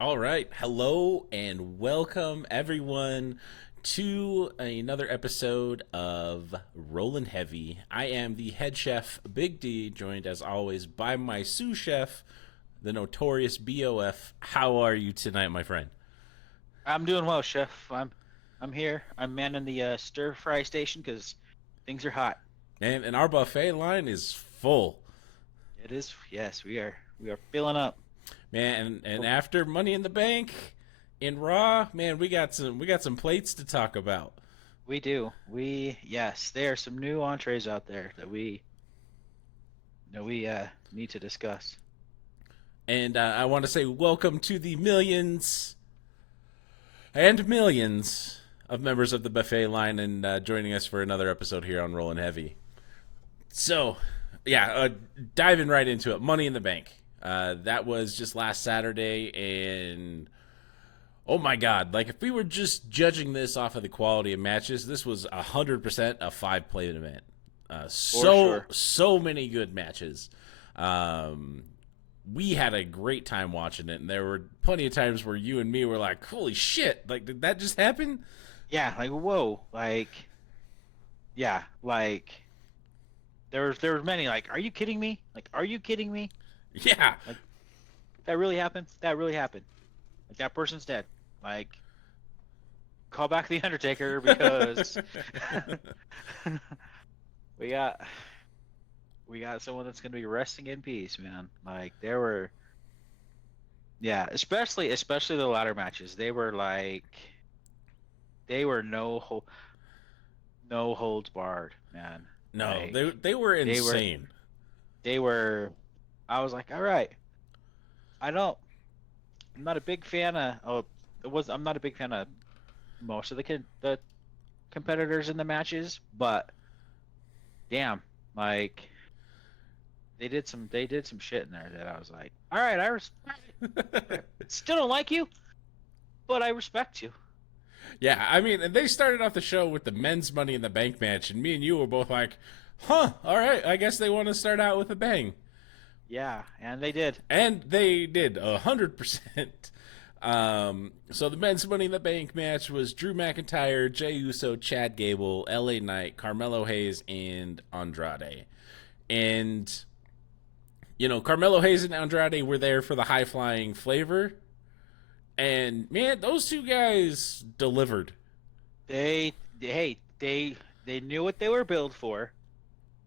All right, hello and welcome everyone to another episode of Rollin' Heavy. I am the head chef, Big D, joined as always by my sous chef, the notorious BOF. How are you tonight, my friend? I'm doing well, chef. I'm here. I'm manning the stir fry station because things are hot. And our buffet line is full. It is. Yes, we are filling up. Man, and after Money in the Bank in Raw, man, we got some plates to talk about. We do. Yes, there are some new entrees out there that we need to discuss. And I want to say welcome to the millions and millions of members of the buffet line and joining us for another episode here on Rollin' Heavy. So, yeah, diving right into it. Money in the Bank. That was just last Saturday, and oh my God, like if we were just judging this off of the quality of matches, this was 100% a 5-play event. So many good matches. We had a great time watching it, and there were plenty of times where you and me were like, holy shit, like did that just happen? Yeah, like whoa, like yeah, like there were many like, are you kidding me? Like, are you kidding me? Yeah. Like, that really happened? That really happened. Like, that person's dead. Like, call back the Undertaker because we got someone that's gonna be resting in peace, man. Like, there were, yeah, especially the ladder matches. They were no holds barred, man. No, Like, they were insane. They were. I was like, all right. I'm not a big fan of. I'm not a big fan of most of the competitors in the matches, but damn, like they did some shit in there that I was like, all right, I still don't like you, but I respect you. Yeah, I mean, and they started off the show with the men's Money in the Bank match, and me and you were both like, huh, all right, I guess they want to start out with a bang. Yeah, and they did. And they did 100%. So the men's Money in the Bank match was Drew McIntyre, Jey Uso, Chad Gable, LA Knight, Carmelo Hayes, and Andrade. And, you know, Carmelo Hayes and Andrade were there for the high-flying flavor. And, man, those two guys delivered. They knew what they were built for,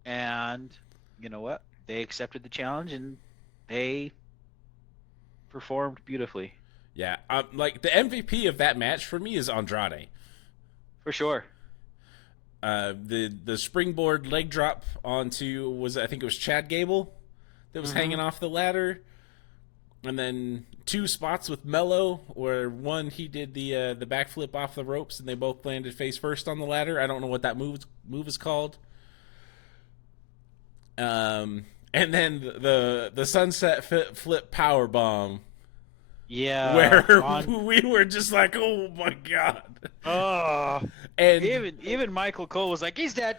and you know what? They accepted the challenge and they performed beautifully. Yeah, like the MVP of that match for me is Andrade. For sure. The springboard leg drop onto I think it was Chad Gable that was hanging off the ladder, and then two spots with Mello where one he did the backflip off the ropes and they both landed face first on the ladder. I don't know what that move is called. And then the sunset flip power bomb. Yeah. Where we were just like, oh my God. Oh. And even Michael Cole was like, he's dead.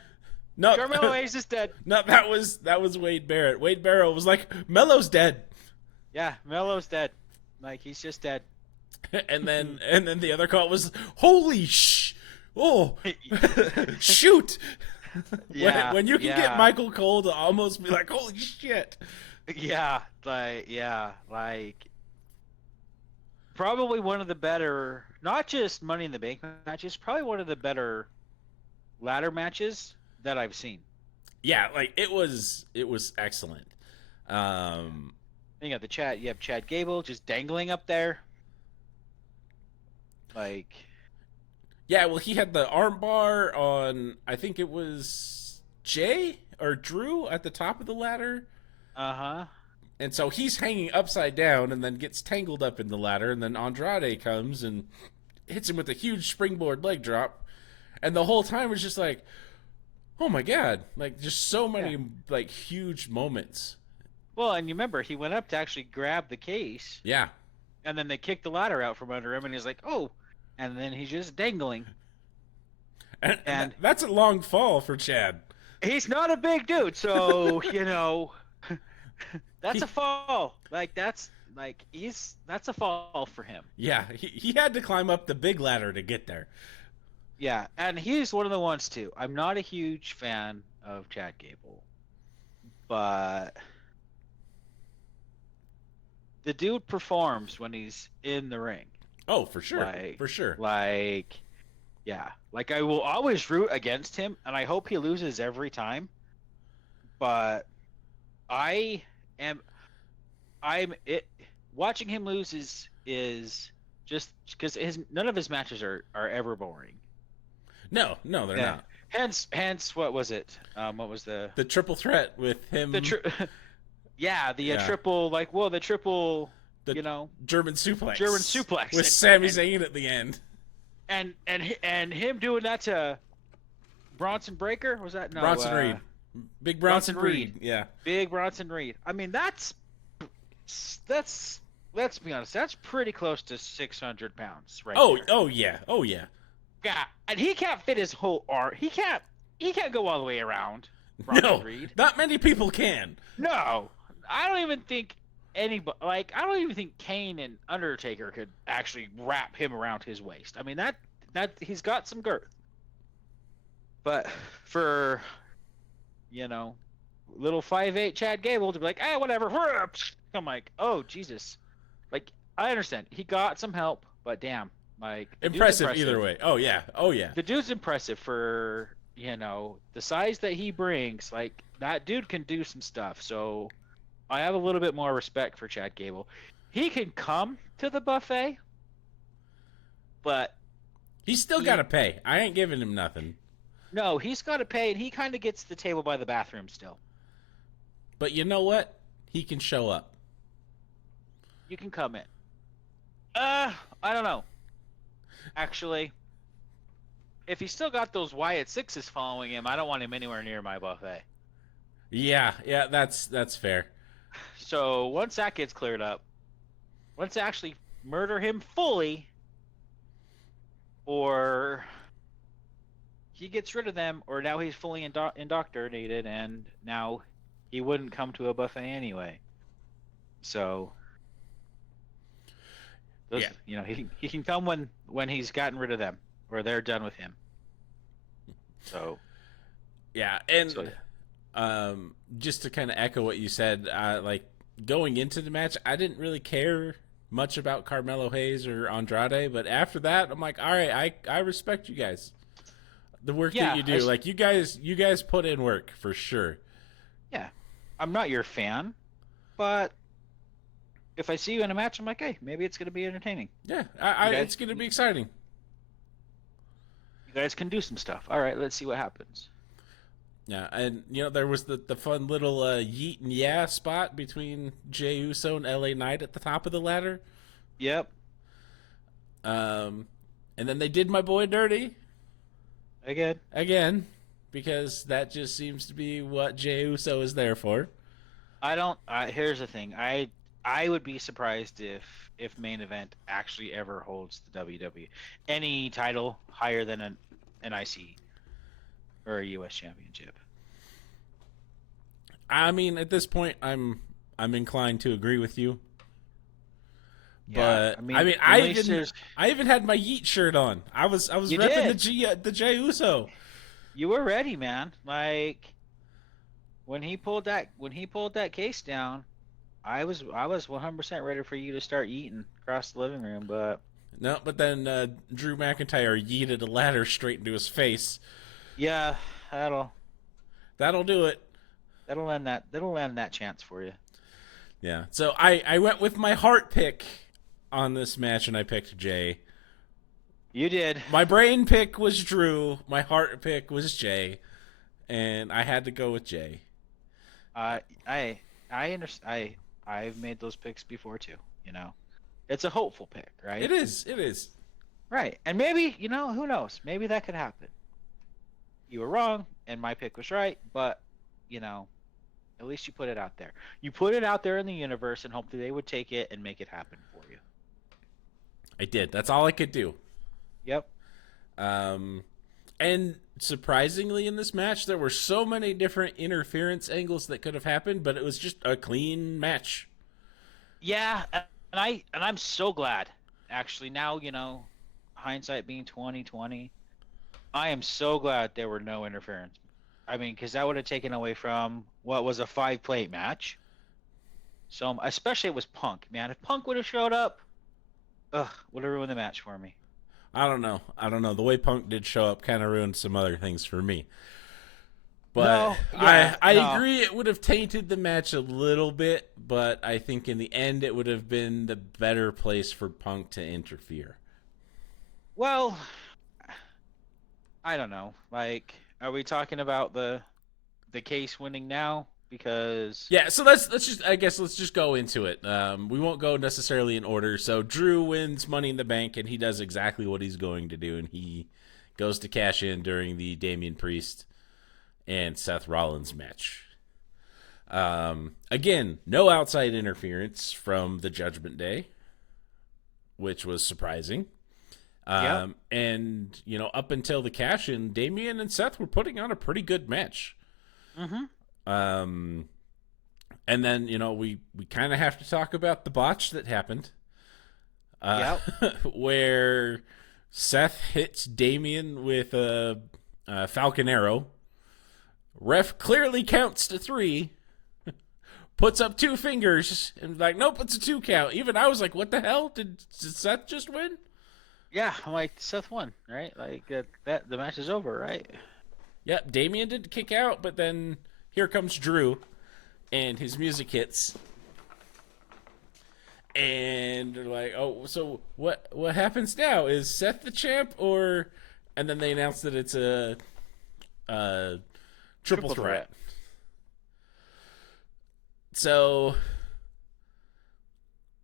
No, Carmelo Hayes is dead. No, that was Wade Barrett. Wade Barrett was like, Melo's dead. Yeah, Melo's dead. Like, he's just dead. And then the other call was, holy shoot. Yeah, when you can get Michael Cole to almost be like, holy shit. Yeah, like probably one of the better, not just Money in the Bank matches, probably one of the better ladder matches that I've seen. Yeah, like it was excellent. You got you have Chad Gable just dangling up there. Like, yeah, well, he had the armbar on, I think it was Jay or Drew at the top of the ladder. Uh-huh. And so he's hanging upside down and then gets tangled up in the ladder, and then Andrade comes and hits him with a huge springboard leg drop. And the whole time was just like, Oh my god! Like just so Yeah. many like huge moments. Well, and you remember he went up to actually grab the case, Yeah, and then they kicked the ladder out from under him, and he's like, "Oh," and then he's just dangling. and And that's a long fall for Chad. he's not a big dude, so that's He a fall. Like that's a fall for him. yeah he had to climb up the big ladder to get there. Yeah, and he's one of the ones too. I'm not a huge fan of Chad Gable, but the dude performs when he's in the ring. Oh, for sure, Like, for sure. like, yeah. Like I will always root against him, and I hope he loses every time. But I am, I'm it. Watching him lose is just because his none of his matches are ever boring. No, no, they're Yeah. not. Hence, what was it? What was The triple threat with him. yeah, the Yeah. triple the triple, The you know, German suplex. German suplex with Sami Zayn at the end. and him doing that to Bronson Breaker, was that no Bronson Reed, big Bronson, Reed. Yeah. big Bronson Reed. I mean that's let's be honest, that's pretty close to 600 pounds, right? Oh, there. oh yeah, oh yeah. Yeah, and he can't fit his whole arm. He can't go all the way around. Bronson No, Reed. not many people can. No, I don't even think anybody I don't even think Kane and Undertaker could actually wrap him around his waist. I mean that he's got some girth. But for little 5'8" Chad Gable to be like, whatever. I'm like, oh Jesus. Like I understand. He got some help, but damn. Like Impressive either way. Oh yeah, oh yeah. The dude's impressive for, the size that he brings. Like that dude can do some stuff. So I have a little bit more respect for Chad Gable. He can come to the buffet, but He's still got to pay. I ain't giving him nothing. no, he's got to pay, and he kind of gets the table by the bathroom still. But you know what? He can show up. You can come in. I don't know. Actually, if he's still got those Wyatt Sixes following him, I don't want him anywhere near my buffet. Yeah, that's fair. So once that gets cleared up, once they actually murder him fully, or he gets rid of them, or now he's fully indoctrinated, and now he wouldn't come to a buffet anyway. So, Yeah. he can come when he's gotten rid of them, or they're done with him. So, Yeah, and just to kind of echo what you said, like going into the match, I didn't really care much about Carmelo Hayes or Andrade, but after that, I'm like, all right, I respect you guys, the work that you do. Like you guys put in work for sure. Yeah, I'm not your fan, but if I see you in a match, I'm like, hey, maybe it's gonna be entertaining. Yeah, it's gonna be exciting. You guys can do some stuff. All right, let's see what happens. Yeah, and there was the fun little yeet and yeah spot between Jey Uso and LA Knight at the top of the ladder. Yep. And then they did my boy dirty again, because that just seems to be what Jey Uso is there for. Here's the thing. I would be surprised if Main Event actually ever holds the WWE any title higher than an IC or a US championship. I mean, at this point, I'm inclined to agree with you. Yeah, But I even had my Yeet shirt on. I was You repping the Jey Uso. you were ready, man. Like when he pulled that case down, I was 100% ready for you to start eating across the living room, but No, but then Drew McIntyre yeeted a ladder straight into his face. yeah, that'll do it. that'll end that chance for you. Yeah. So I went with my heart pick on this match, and I picked Jey. You did. My brain pick was Drew. My heart pick was Jey, and I had to go with Jey. I understand. I've made those picks before too. It's a hopeful pick, right? It is. Right, and maybe who knows? Maybe that could happen. you were wrong and my pick was right, but you know, at least you put it out there. You put it out there in the universe, and hopefully they would take it and make it happen for you. I did. That's all I could do. Yep. Um, and surprisingly, in this match, there were so many different interference angles that could have happened, but it was just a clean match. Yeah, and I'm so glad. Actually, now hindsight being 2020, I am so glad there were no interference. I mean, because that would have taken away from what was a 5-plate match. So, especially it was Punk, man. If Punk would have showed up, would have ruined the match for me. I don't know. The way Punk did show up kind of ruined some other things for me. But No, yeah, I no. agree it would have tainted the match a little bit, but I think in the end it would have been the better place for Punk to interfere. Well, I don't know. Like, are we talking about the case winning now? Because Yeah, so let's just go into it. We won't go necessarily in order. So Drew wins Money in the Bank, and he does exactly what he's going to do, and he goes to cash in during the Damian Priest and Seth Rollins match. Again, no outside interference from the Judgment Day, which was surprising. Yep. And up until the cash in, Damian and Seth were putting on a pretty good match. Mm-hmm. And then we kind of have to talk about the botch that happened. Yep. Where Seth hits Damian with a Falcon Arrow. Ref clearly counts to 3, puts up 2 fingers, and like, nope, it's a 2 count. Even I was like, what the hell? Did Seth just win? Yeah, I'm like, Seth won, right? Like that the match is over, right? Yep, Damian did kick out, but then here comes Drew, and his music hits. And they're like, oh, so what happens now? Is Seth the champ, or... And then they announce that it's a triple threat. So,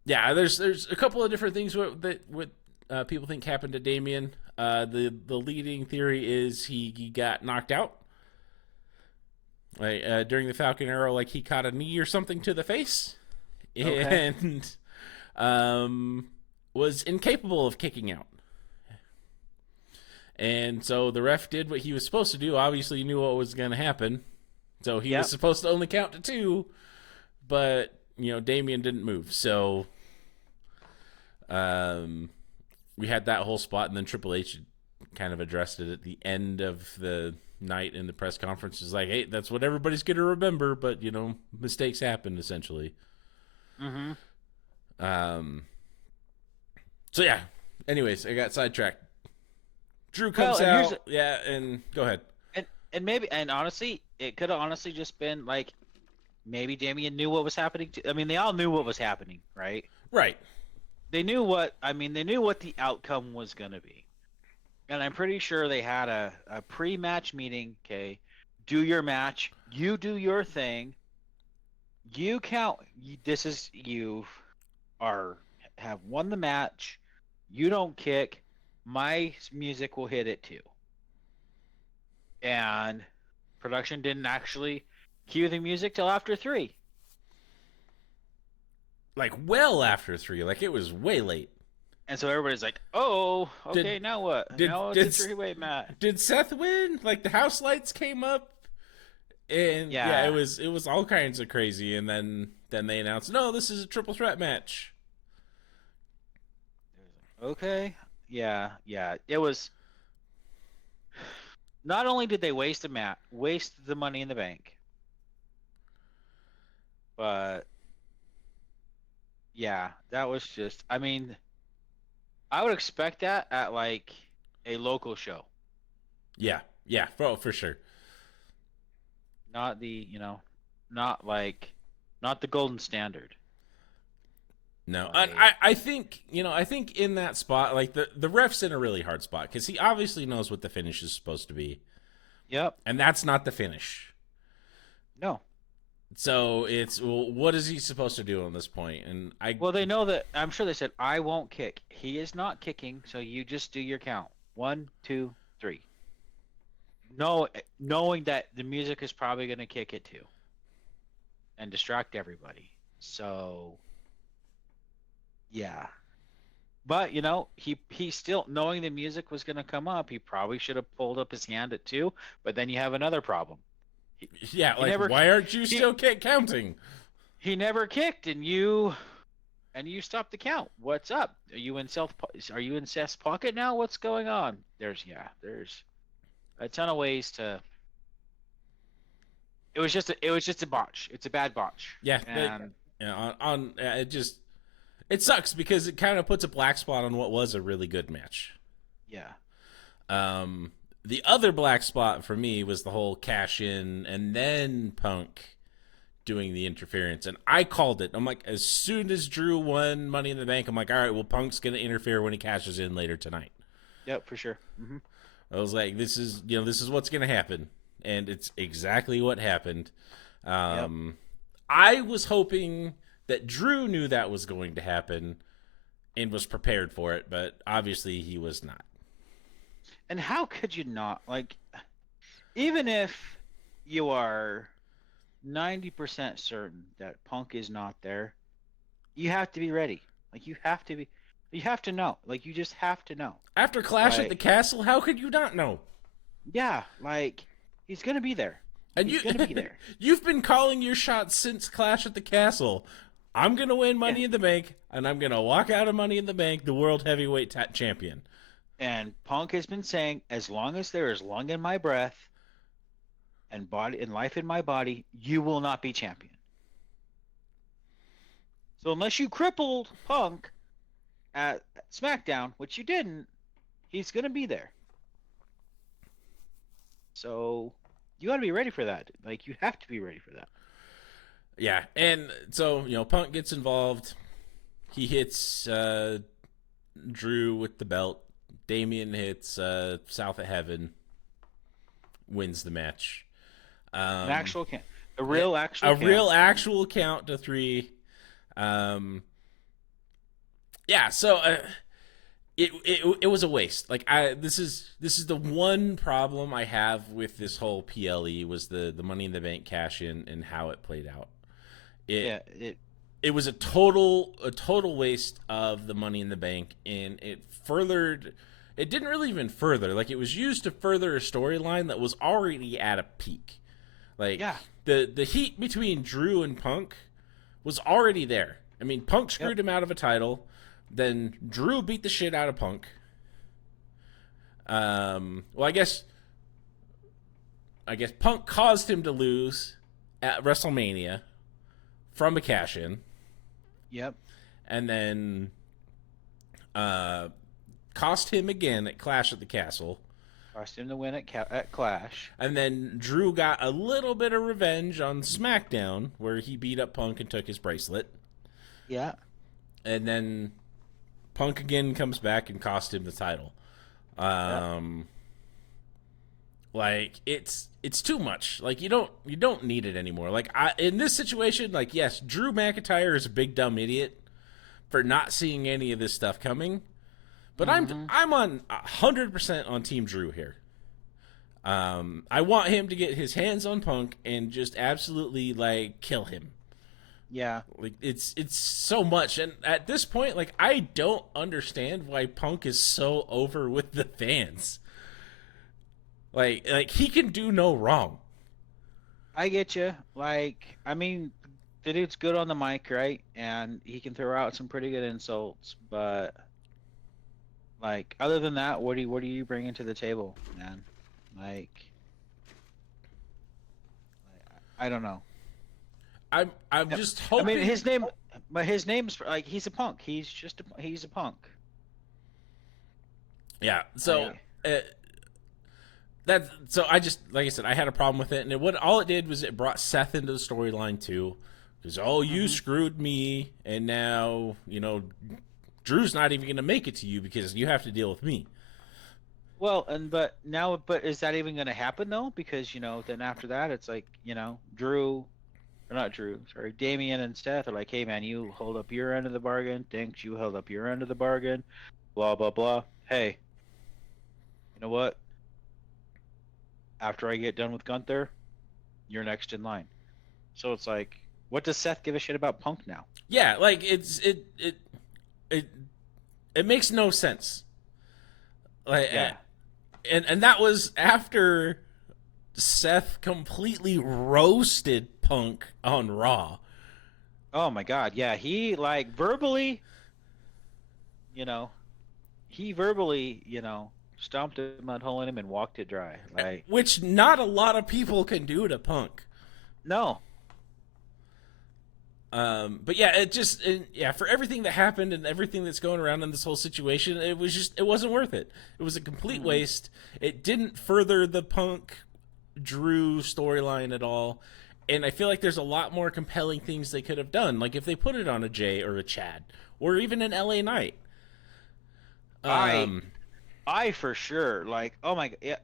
yeah, there's a couple of different things that people think happened to Damian. The leading theory is he got knocked out. Like during the Falcon Arrow, like he caught a knee or something to the face, Okay. and was incapable of kicking out. And so the ref did what he was supposed to do. Obviously, he knew what was going to happen, so he was supposed to only count to 2. But Damian didn't move, so we had that whole spot, and then Triple H kind of addressed it at the end of the night in the press conference. Is like, hey, that's what everybody's going to remember, but mistakes happen, essentially. Mm-hmm. So yeah. Anyways, I got sidetracked. Drew comes out. Yeah, and go ahead. And maybe, and honestly, it could have honestly just been like, maybe Damian knew what was happening. I mean, they all knew what was happening, right? Right. They knew what the outcome was gonna be, and I'm pretty sure they had a pre-match meeting. Okay, do your match. You do your thing. You count. This is you have won the match. You don't kick. My music will hit it too. And production didn't actually cue the music till after 3. Like well after 3. Like it was way late. And so everybody's like, "Oh, okay, now what? Now it's a 3-way match." Did Seth win? Like the house lights came up, and yeah, it was all kinds of crazy. And then they announced, "No, this is a triple threat match." Okay, yeah. It was. Not only did they waste the Money in the Bank, but yeah, that was just. I mean, I would expect that at like a local show. Yeah, for sure. Not the not the golden standard. No, I think in that spot, like the ref's in a really hard spot because he obviously knows what the finish is supposed to be. Yep. And that's not the finish. No. So it's, well, what is he supposed to do on this point? And Well, they know that. I'm sure they said, "I won't kick." He is not kicking, so you just do your count. 1, 2, 3. knowing that the music is probably going to kick it too and distract everybody. So yeah, but he still knowing the music was going to come up, he probably should have pulled up his hand at 2. But then you have another problem. He, Yeah, he like never why aren't you he still counting? he never kicked, and you stopped the count. What's up? Are you in Seth's pocket now? What's going on? There's a ton of ways to. It was just a botch. It's a bad botch. Yeah, And it just it sucks because it kind of puts a black spot on what was a really good match. yeah, Um, the other black spot for me was the whole cash in and then Punk doing the interference, and I called it. I'm like, as soon as Drew won Money in the Bank, I'm like, all right, well, Punk's gonna interfere when he cashes in later tonight. yep, for sure. I was like, this is what's gonna happen, and it's exactly what happened. Yep. I was hoping that Drew knew that was going to happen and was prepared for it, but obviously he was not. And how could you not like, even if you are 90% certain that Punk is not there, you have to be ready. Like you have to know. Like you just have to know. After Clash at the Like Castle, how could you not know? yeah, like he's gonna be there. And He's gonna be there. you've been calling your shots since Clash at the Castle. I'm gonna win Yeah. Money in the Bank, and I'm gonna walk out of Money in the Bank the World Heavyweight Champion. And Punk has been saying, as long as there is lung in my breath and body and life in my body, you will not be champion. So unless you crippled Punk at SmackDown, which you didn't, he's gonna be there. So you got to be ready for that. Like you have to be ready for that. Yeah, and so Punk gets involved. He hits Drew with the belt. Damian hits South of Heaven. Wins the match. An actual count, a real actual, real actual count to 3. Yeah, so it was a waste. Like this is the one problem I have with this whole PLE was the Money in the Bank cash in and how it played out. It was a total waste of the Money in the Bank, and it didn't really even further. Like it was used to further a storyline that was already at a peak. Like yeah, the heat between Drew and Punk was already there. I mean, Punk screwed him out of a title. Then Drew beat the shit out of Punk. Well, I guess Punk caused him to lose at WrestleMania from a cash in. Yep. And then cost him again at Clash at the Castle. Cost him the win at Clash. And then Drew got a little bit of revenge on SmackDown where he beat up Punk and took his bracelet. Yeah. And then Punk again comes back and cost him the title. Like it's too much. Like you don't need it anymore. Like in this situation, like yes, Drew McIntyre is a big dumb idiot for not seeing any of this stuff coming. But I'm on 100% on Team Drew here. I want him to get his hands on Punk and just absolutely like kill him. Yeah. Like it's so much, and at this point, like I don't understand why Punk is so over with the fans. Like he can do no wrong. I get you. Like, I mean, the dude's good on the mic, right? And he can throw out some pretty good insults, but like, other than that, what do you bring to the table, man? Like, I don't know. I'm just hoping. I mean, his name's like he's a punk. He's a punk. Yeah. So so I just like I said I had a problem with it, and all it did was it brought Seth into the storyline too, because you screwed me, and now Drew's not even going to make it to you because you have to deal with me. Well, but is that even going to happen though? Because then after that it's like Drew. Or not Drew, sorry, Damian and Seth are like, hey man, you hold up your end of the bargain. Thanks, you held up your end of the bargain. Blah blah blah. Hey, you know what? after I get done with Gunther, you're next in line. So it's like, what does Seth give a shit about Punk now? Yeah, like it it makes no sense. Like, Yeah. and that was after Seth completely roasted Punk on Raw. Oh my God. Yeah. He like verbally, you know, stomped a mud hole in him and walked it dry. Like, Which not a lot of people can do to Punk. no. But yeah, yeah, for everything that happened and everything that's going around in this whole situation, it wasn't worth it. It was a complete Mm-mm. waste. It didn't further the Punk Drew storyline at all. And I feel like there's a lot more compelling things they could have done, like if they put it on a Jay or a Chad or even an LA Knight. I, Um, I for sure, like, oh my, yeah.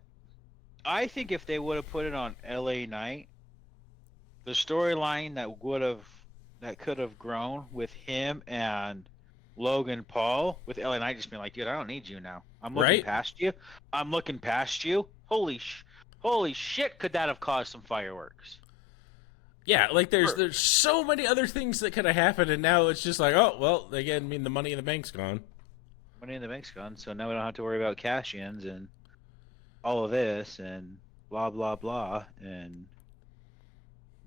I think if they would have put it on LA Knight, the storyline that could have grown with him and Logan Paul, with LA Knight just being like, dude, I don't need you now. I'm looking right? past you. I'm looking past you. Holy shit, could that have caused some fireworks? Yeah, like For there's so many other things that could have happened, and now it's just like, oh well, again, I mean, the Money in the Bank's gone. Money in the Bank's gone, so now we don't have to worry about cash-ins and all of this and blah blah blah. And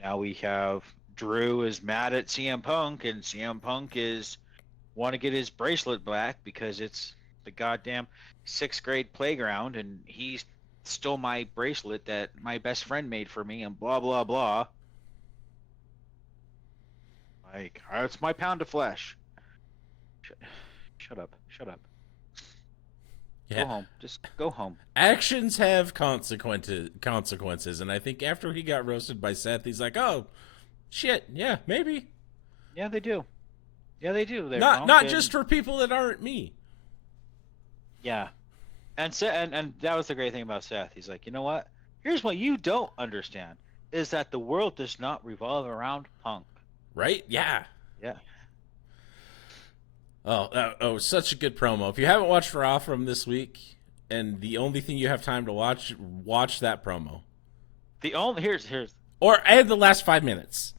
now we have Drew is mad at CM Punk, and CM Punk is want to get his bracelet back because it's the goddamn sixth grade playground, and he stole my bracelet that my best friend made for me, and blah blah blah. Like, it's my pound of flesh. Shut up. Shut up. Go Yeah, home. Just go home. actions have consequences, and I think after he got roasted by Seth, he's like, oh shit, yeah, maybe Yeah, they do. Yeah, they do. They're not pumping. just for people that aren't me. Yeah. And that was the great thing about Seth. He's like, you know what? Here's what you don't understand is that the world does not revolve around Punk. Right? Yeah. Yeah. Oh, such a good promo. If you haven't watched Raw from this week, and the only thing you have time to watch that promo, The only here's or add the last 5 minutes.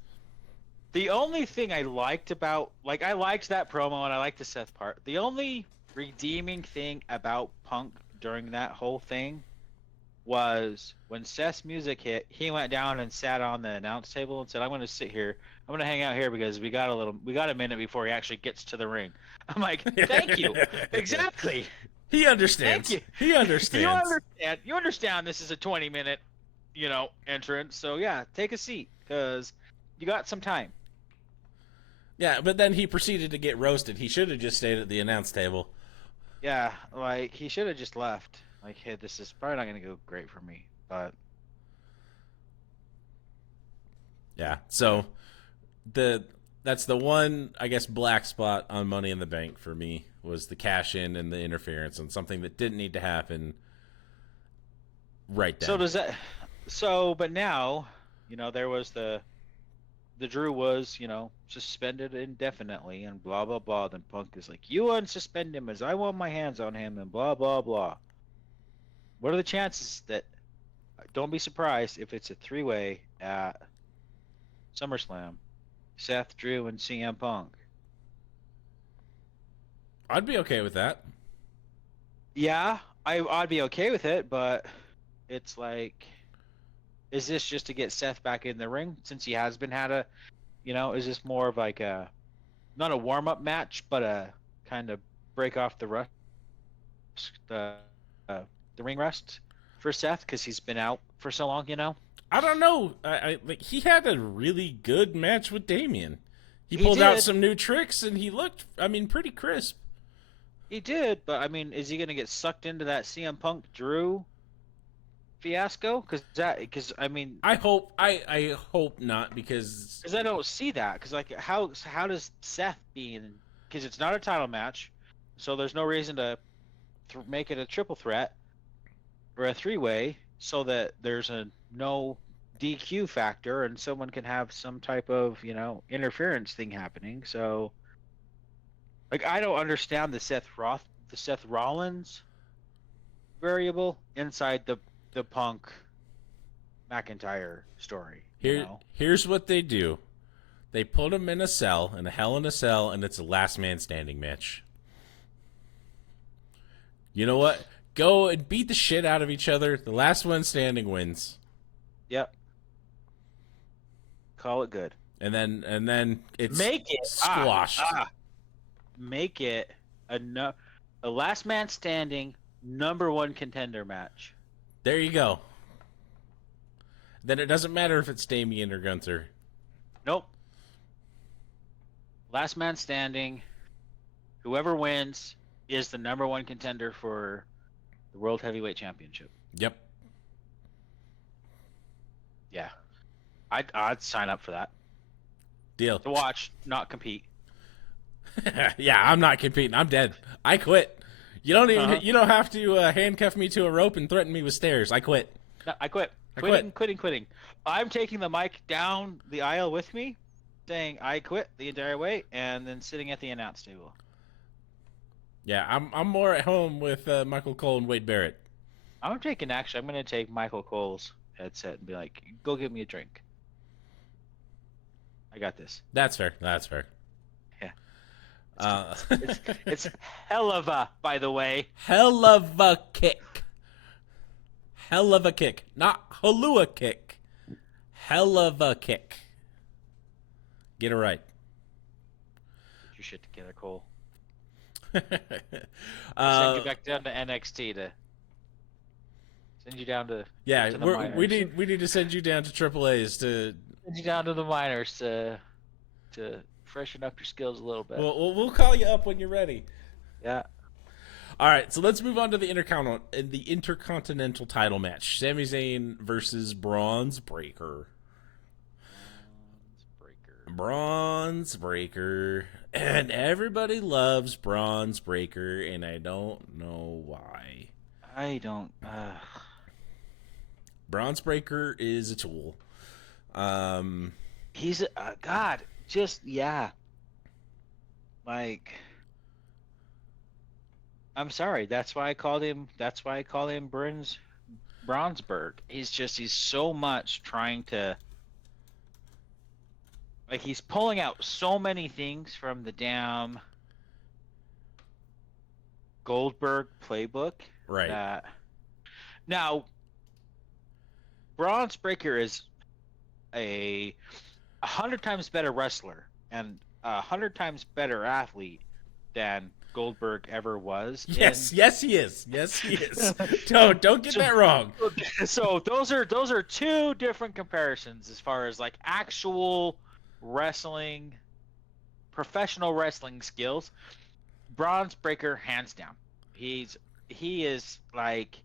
the only thing I liked about I liked that promo and I liked the Seth part. The only redeeming thing about Punk during that whole thing was when Seth's music hit, he went down and sat on the announce table and said, "I'm going to sit here. I'm going to hang out here because we got a minute before he actually gets to the ring." I'm like, "Thank you." Exactly. He understands. Thank you. He understands. You understand this is a 20-minute, entrance. So yeah, take a seat cuz you got some time. Yeah, but then he proceeded to get roasted. He should have just stayed at the announce table. Yeah, like he should have just left. Like, hey, this is probably not going to go great for me, but Yeah. So that's the one, I guess, black spot on Money in the Bank for me was the cash in and the interference and something that didn't need to happen right then. so does that but now, there was the Drew was, suspended indefinitely and blah blah blah. Then Punk is like, "You unsuspend him as I want my hands on him," and blah blah blah. What are the chances that don't be surprised if it's a three-way at SummerSlam? Seth, Drew, and CM Punk. I'd be okay with that. Yeah, I'd be okay with it, but it's like, is this just to get Seth back in the ring since he has been had a, is this more of like a, not a warm-up match, but a kind of break off the rust, the ring rust for Seth because he's been out for so long? I don't know. I like he had a really good match with Damien. He He pulled out did. some new tricks and he looked, I mean, pretty crisp. He did, but I mean, is he gonna get sucked into that CM Punk Drew fiasco? Because I mean, I hope not because because I don't see that. Because like, how does Seth being? Because it's not a title match, so there's no reason to make it a triple threat or a three-way, so that there's a no DQ factor and someone can have some type of interference thing happening. So like, I don't understand the Seth Rollins variable inside the Punk McIntyre story. Here's what they do. They put him in a Hell in a Cell, and it's a last man standing match. You know what? Go and beat the shit out of each other. The last one standing wins. Yep. Call it good. And then it's make it squashed. Make it a last man standing #1 contender match. There you go. Then it doesn't matter if it's Damien or Gunther. Nope. Last man standing. Whoever wins is the #1 contender for the World Heavyweight Championship. Yep. Yeah. I'd sign up for that. Deal. To watch, not compete. Yeah, I'm not competing. I'm dead. I quit. You don't even. You don't have to handcuff me to a rope and threaten me with stairs. I quit. No, I quit. Quitting. I'm taking the mic down the aisle with me, saying I quit the entire way, and then sitting at the announce table. Yeah, I'm more at home with Michael Cole and Wade Barrett. I'm going to take Michael Cole's headset and be like, go get me a drink. I got this. That's fair. Yeah. It's hell of a, by the way. Hell of a kick. Hell of a kick. Not Halua kick. Hell of a kick. Get it right. Get your shit together, Cole. Send you back down to NXT to send you down to we need to send you down to Triple A's to send you down to the minors to freshen up your skills a little bit. We'll call you up when you're ready. Yeah. All right, so let's move on to the Intercontinental title match: Sami Zayn versus Bronze Breakker. Bronze Breakker. And everybody loves Bronze Breakker, and I don't know why. Bronze Breakker is a tool. He's God. Like, I'm sorry. That's why I called him Bronzeberg. He's so much trying to. Like, he's pulling out so many things from the damn Goldberg playbook. Right. Now, Bronze Breakker is a 100 times better wrestler and 100 times better athlete than Goldberg ever was. Yes, he is. Don't get that wrong. So those are two different comparisons as far as like actual wrestling, professional wrestling skills. Bronze Breakker, hands down. He is like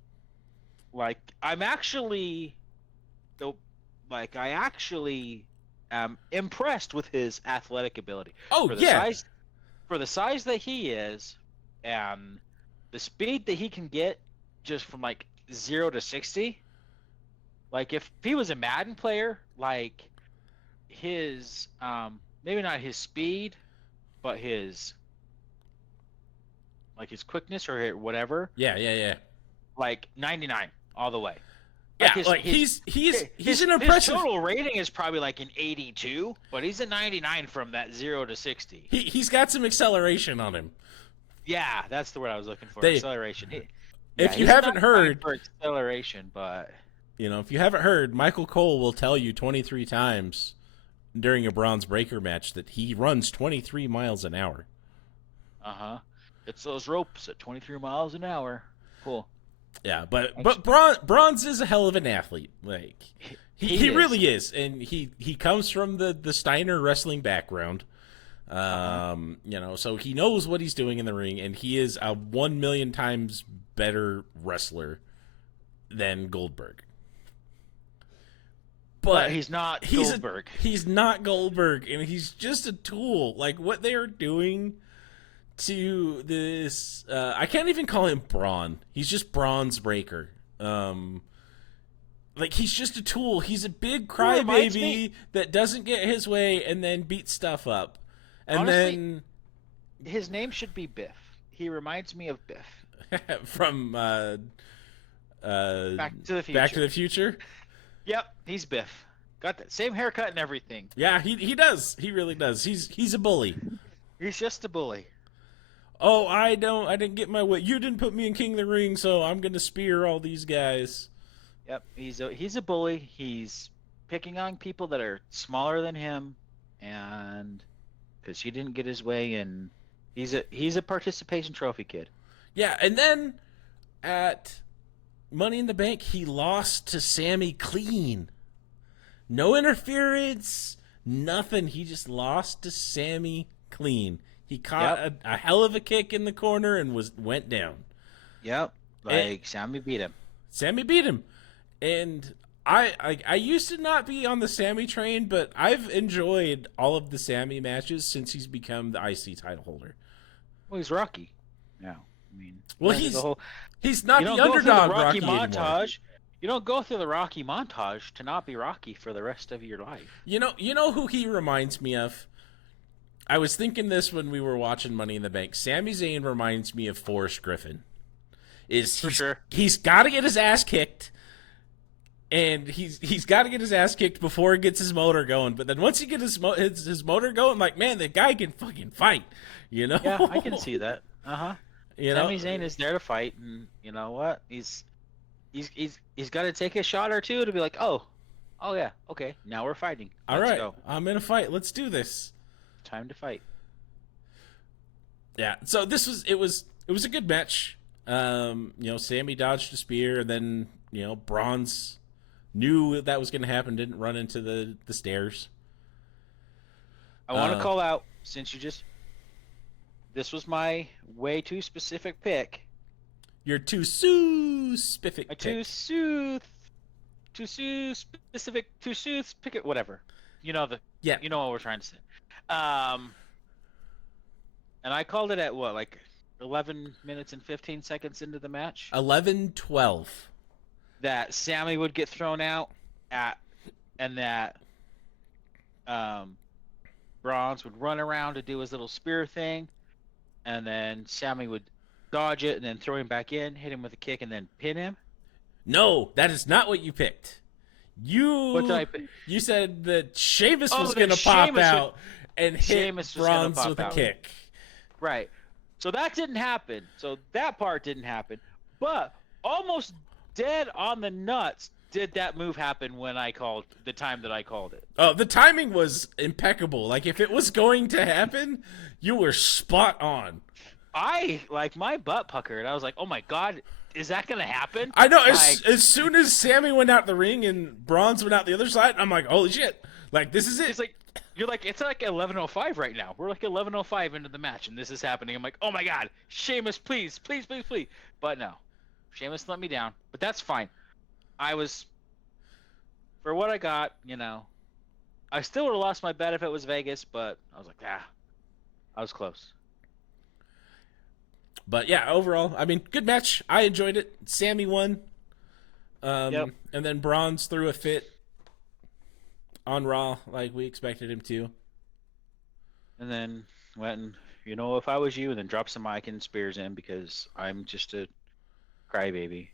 I'm actually am impressed with his athletic ability. For the size that he is, and the speed that he can get just from like 0 to 60. Like, if he was a Madden player, like, his maybe not his speed, but his quickness or whatever. Yeah. Like 99 all the way. Like, he's an impressive. His total rating is probably like an 82, but he's a 99 from that 0 to 60. He's got some acceleration on him. Yeah, that's the word I was looking for. Acceleration. If you haven't heard, for acceleration, but if you haven't heard, Michael Cole will tell you 23 times during a Bronze Breakker match that he runs 23 miles an hour. It's those ropes at 23 miles an hour. Cool. Yeah, but Bronze is a hell of an athlete. Like, he really is, and he comes from the Steiner wrestling background. So he knows what he's doing in the ring, and he is a 1 million times better wrestler than Goldberg. But he's not Goldberg. He's not Goldberg, and he's just a tool. Like, what they are doing to this, I can't even call him Braun. He's just Bronze Breakker. Like, he's just a tool. He's a big crybaby that doesn't get his way and then beats stuff up. And honestly, his name should be Biff. He reminds me of Biff from Back to the Future. Back to the Future. Yep, he's Biff. Got that same haircut and everything. Yeah, he does. He really does. He's a bully. He's just a bully. Oh, I didn't get my way. You didn't put me in King of the Ring, so I'm gonna spear all these guys. Yep, he's a bully. He's picking on people that are smaller than him, and because he didn't get his way, and he's a participation trophy kid. Yeah, and then at Money in the Bank, he lost to Sammy clean. No interference, nothing. He just lost to Sammy clean. He caught a hell of a kick in the corner and went down. Yep, like Sammy beat him. Sammy beat him, and I used to not be on the Sammy train, but I've enjoyed all of the Sammy matches since he's become the IC title holder. Well, he's Rocky now. I mean, well, he's not the underdog Rocky montage. Anymore. You don't go through the Rocky montage to not be Rocky for the rest of your life. You know who he reminds me of? I was thinking this when we were watching Money in the Bank. Sami Zayn reminds me of Forrest Griffin. For sure. He's got to get his ass kicked, and he's got to get his ass kicked before he gets his motor going. But then once he gets his motor going, I'm like, man, the guy can fucking fight. You know? Yeah, I can see that. Sami Zayn is there to fight, and you know what? He's got to take a shot or two to be like, oh yeah, okay, now we're fighting. Let's go. I'm in a fight. Let's do this. Time to fight. Yeah. So it was a good match. Sammy dodged a spear, and then Braun's knew that was going to happen. Didn't run into the stairs. I want to call out, since this was my way too specific pick. You're too specific. Too specific. Pick it. Whatever. You know You know what we're trying to say. And I called it at what, like 11 minutes and 15 seconds into the match? 11:12. That Sammy would get thrown out and that Bronze would run around to do his little spear thing, and then Sammy would dodge it and then throw him back in, hit him with a kick, and then pin him. No, that is not what you picked. What did I pick? You said that Sheamus was going to pop out and hit Bronze with a kick. Right. So that didn't happen. So that part didn't happen. But almost dead on the nuts did that move happen when I called the time that I called it. Oh, the timing was impeccable. Like, if it was going to happen, you were spot on. My butt puckered. I was like, oh my God, is that going to happen? I know. As soon as Sammy went out the ring and Bronze went out the other side, I'm like, holy shit. Like, this is it. It's like, it's like 11:05 right now. We're like 11:05 into the match, and this is happening. I'm like, oh my God, Sheamus, please, please, please, please. But no, Sheamus let me down. But that's fine. For what I got, I still would have lost my bet if it was Vegas, but I was like, I was close. But yeah, overall, I mean, good match. I enjoyed it. Sammy won. And then Bronze threw a fit on Raw like we expected him to. And then went and, if I was you, and then dropped some Icon spears in because I'm just a crybaby.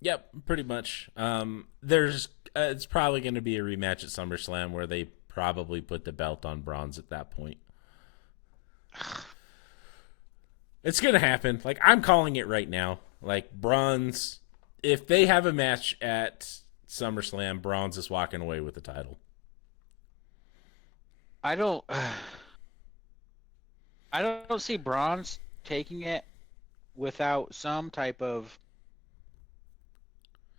Yep, pretty much. It's probably going to be a rematch at SummerSlam where they probably put the belt on Bronze at that point. It's going to happen. Like, I'm calling it right now. Like, Bronze, if they have a match at SummerSlam, Bronze is walking away with the title. I don't see Bronze taking it without some type of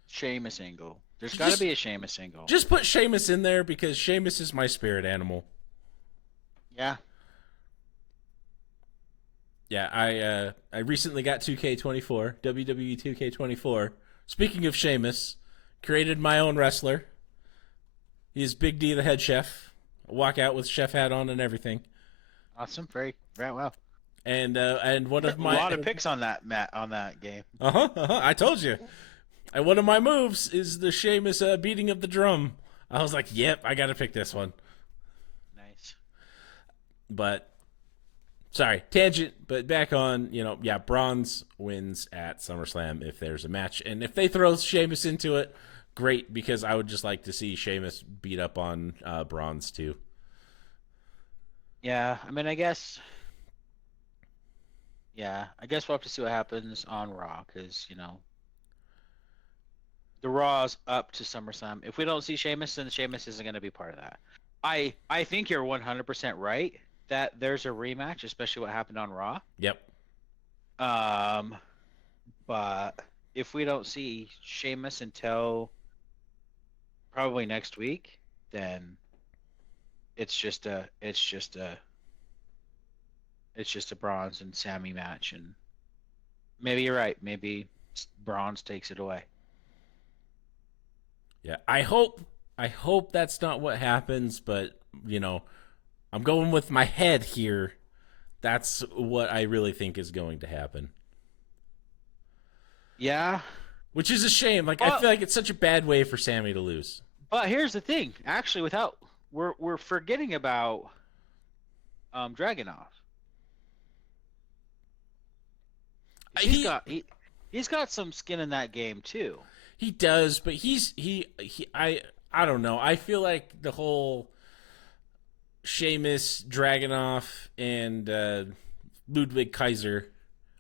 Sheamus angle. There's got to be a Sheamus angle. Just put Sheamus in there because Sheamus is my spirit animal. Yeah. Yeah, I recently got 2K24, WWE 2K24. Speaking of Sheamus, created my own wrestler. He's Big D, the head chef. Walk out with chef hat on and everything. Awesome, very well. And one of my a lot of picks on that game. I told you. And one of my moves is the Sheamus beating of the drum. I was like, yep, I got to pick this one. Nice. But Sorry, tangent, but back on, yeah, Bronze wins at SummerSlam if there's a match. And if they throw Sheamus into it, great, because I would just like to see Sheamus beat up on Bronze too. Yeah, I mean, I guess we'll have to see what happens on Raw because, the Raw's up to SummerSlam. If we don't see Sheamus, then Sheamus isn't going to be part of that. I think you're 100% right that there's a rematch, especially what happened on Raw. Yep. Um, but if we don't see Sheamus until probably next week, then it's just a Bronze and Sammy match, and maybe you're right. Maybe Bronze takes it away. Yeah, I hope that's not what happens, but I'm going with my head here. That's what I really think is going to happen. Yeah, Which is a shame. Like, I feel like it's such a bad way for Sammy to lose. but here's the thing. Actually, we're forgetting about Dragunov. He's got some skin in that game too. He does, but I don't know. I feel like the whole Sheamus, Dragunov, and Ludwig Kaiser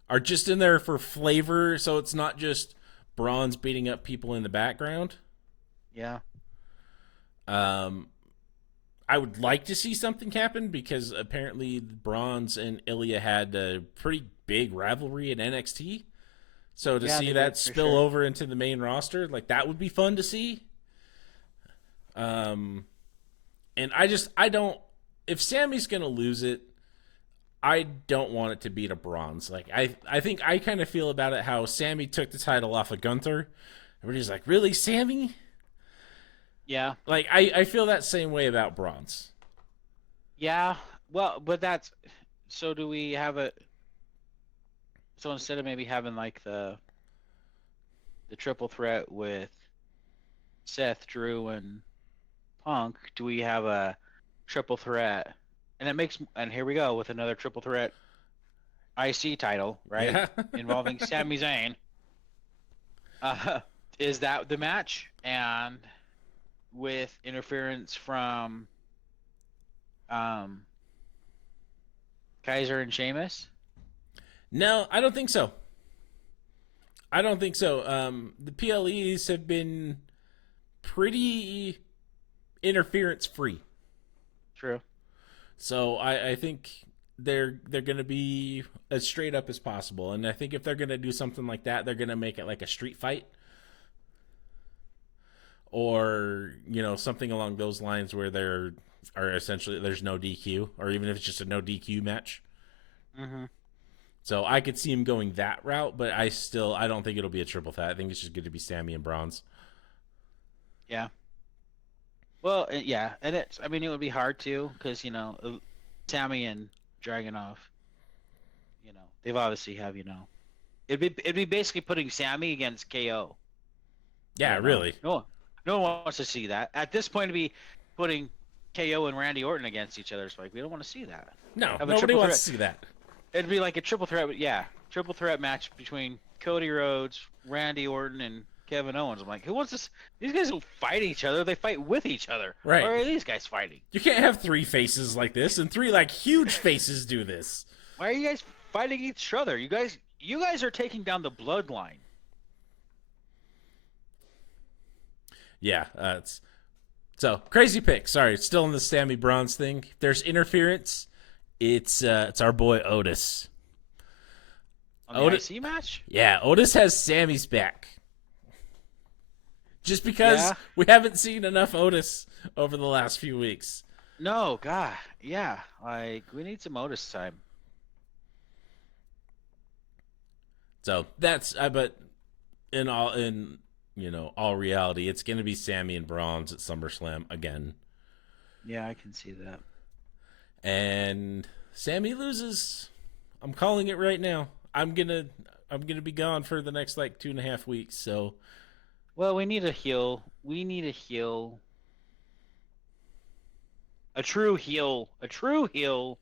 are just in there for flavor, so it's not just Braun's beating up people in the background. Yeah. I would like to see something happen because apparently Braun's and Ilya had a pretty big rivalry in NXT. So to see that spill over into the main roster, like, that would be fun to see. And I don't, if Sammy's going to lose it, I don't want it to be to Bronze. Like, I think I kind of feel about it how Sammy took the title off of Gunther. Everybody's like, really, Sammy? Yeah. Like, I feel that same way about Bronze. Yeah. Well, but so do we have it? So instead of maybe having like the triple threat with Seth, Drew, and Punk, do we have a triple threat? And here we go with another triple threat IC title, right? Yeah. Involving Sami Zayn. Is that the match? And with interference from Kaiser and Sheamus? No, I don't think so. The PLEs have been pretty interference free. True. So I think they're going to be as straight up as possible. And I think if they're going to do something like that, they're going to make it like a street fight. Or, something along those lines where there are essentially there's no DQ, or even if it's just a no DQ match. Mm-hmm. So I could see him going that route, but I don't think it'll be a triple threat. I think it's just going to be Sammy and Bronze. Yeah. Well, yeah, and it would be hard to, because Sammy and Dragunov, they've obviously have it'd be basically putting Sammy against KO. Yeah, really. No one wants to see that. At this point, to be putting KO and Randy Orton against each other, it's like we don't want to see that. No, nobody wants to see that. It'd be like a triple threat, triple threat match between Cody Rhodes, Randy Orton, and Kevin Owens. I'm like, who wants this? These guys don't fight each other; they fight with each other. Right? Why are these guys fighting? You can't have three faces like this, and three huge faces do this. Why are you guys fighting each other? You guys are taking down the bloodline. Yeah, so crazy pick. Sorry, it's still in the Sammy Bronze thing. If there's interference, it's our boy Otis. On the IC match? Yeah, Otis has Sammy's back. Just because we haven't seen enough Otis over the last few weeks. No, God, yeah. We need some Otis time. So that's but in all reality, it's going to be Sammy and Bronze at SummerSlam again. Yeah, I can see that. And Sammy loses. I'm calling it right now. I'm gonna be gone for the next 2.5 weeks. So, well, we need a heel. We need a heel. A true heel. A true heel.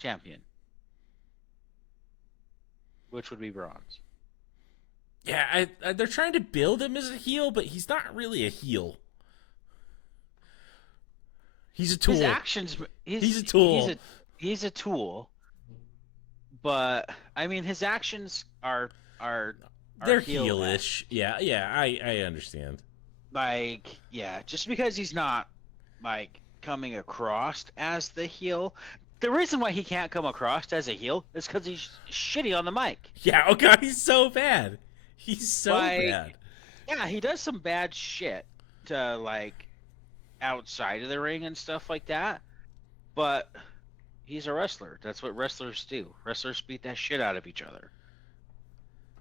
champion, which would be Bronze. Yeah, they're trying to build him as a heel, but he's not really a heel. He's a tool. His actions, he's a tool. He's a tool. But I mean, his actions are they're heelish. Yeah, I understand. Like, yeah, just because he's not like coming across as the heel. The reason why he can't come across as a heel is because he's shitty on the mic. Yeah, oh god, he's so bad. He's so bad. Yeah, he does some bad shit to like outside of the ring and stuff like that. But he's a wrestler. That's what wrestlers do. Wrestlers beat that shit out of each other.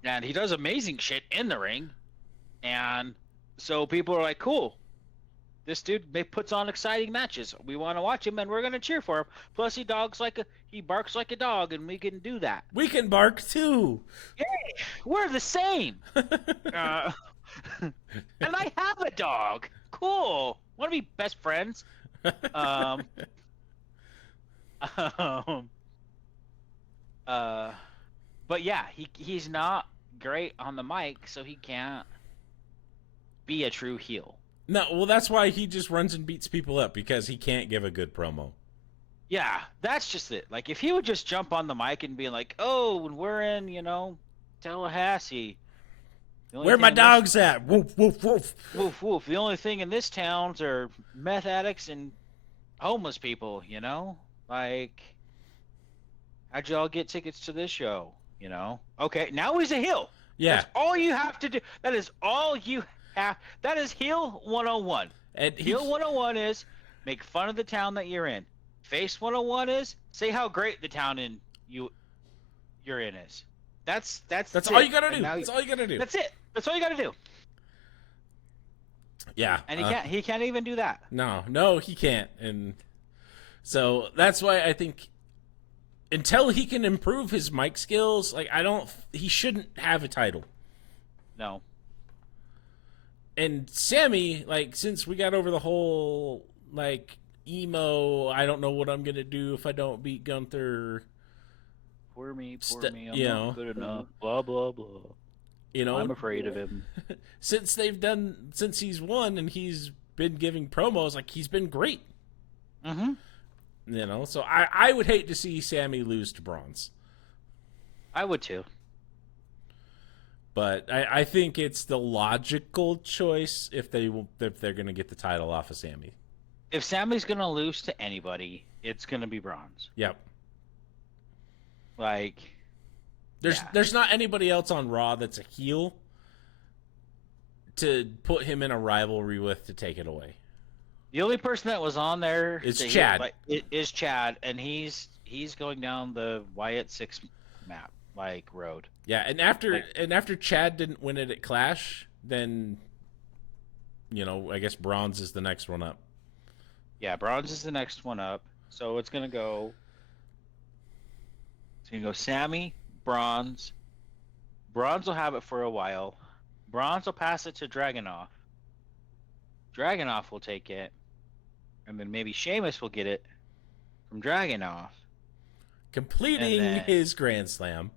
And he does amazing shit in the ring. And so people are like, cool. This dude puts on exciting matches. We want to watch him, and we're gonna cheer for him. Plus, he barks like a dog, and we can do that. We can bark too. Yay! We're the same. And I have a dog. Cool. Want to be best friends? But yeah, he's not great on the mic, so he can't be a true heel. No, well, that's why he just runs and beats people up, because he can't give a good promo. Yeah, that's just it. Like, if he would just jump on the mic and be like, oh, when we're in, Tallahassee. Where my dogs at? Woof, woof, woof. Woof, woof. The only thing in this town are meth addicts and homeless people, Like, how'd y'all get tickets to this show, Okay, now he's a heel. Yeah. That's all you have to do. That is all you have. That is heel 101. And heel 101 is make fun of the town that you're in. Face 101 is say how great the town you're in is. That's all you gotta do. That's all you gotta do. That's it. That's all you gotta do. Yeah. And he can't even do that. No, he can't. And so that's why I think until he can improve his mic skills, like he shouldn't have a title. No. And Sammy, like, since we got over the whole, like, emo, I don't know what I'm going to do if I don't beat Gunther. Poor me, I'm not good enough, blah, blah, blah. I'm afraid of him. Since he's won and he's been giving promos, like, he's been great. Mm-hmm. So I would hate to see Sammy lose to Bronze. I would too. But I think it's the logical choice if they're going to get the title off of Sammy. If Sammy's going to lose to anybody, it's going to be Bronze. Yep. Like, there's not anybody else on Raw that's a heel to put him in a rivalry with to take it away. The only person that was on there is Chad. Is Chad, and he's going down the Wyatt 6 map. Like road. Yeah, and after Chad didn't win it at Clash, then I guess Bronze is the next one up. Yeah, Bronze is the next one up. So it's gonna go Sammy, Bronze. Bronze will have it for a while. Bronze will pass it to Dragunov. Dragunov will take it. And then maybe Sheamus will get it from Dragunov. Completing his Grand Slam.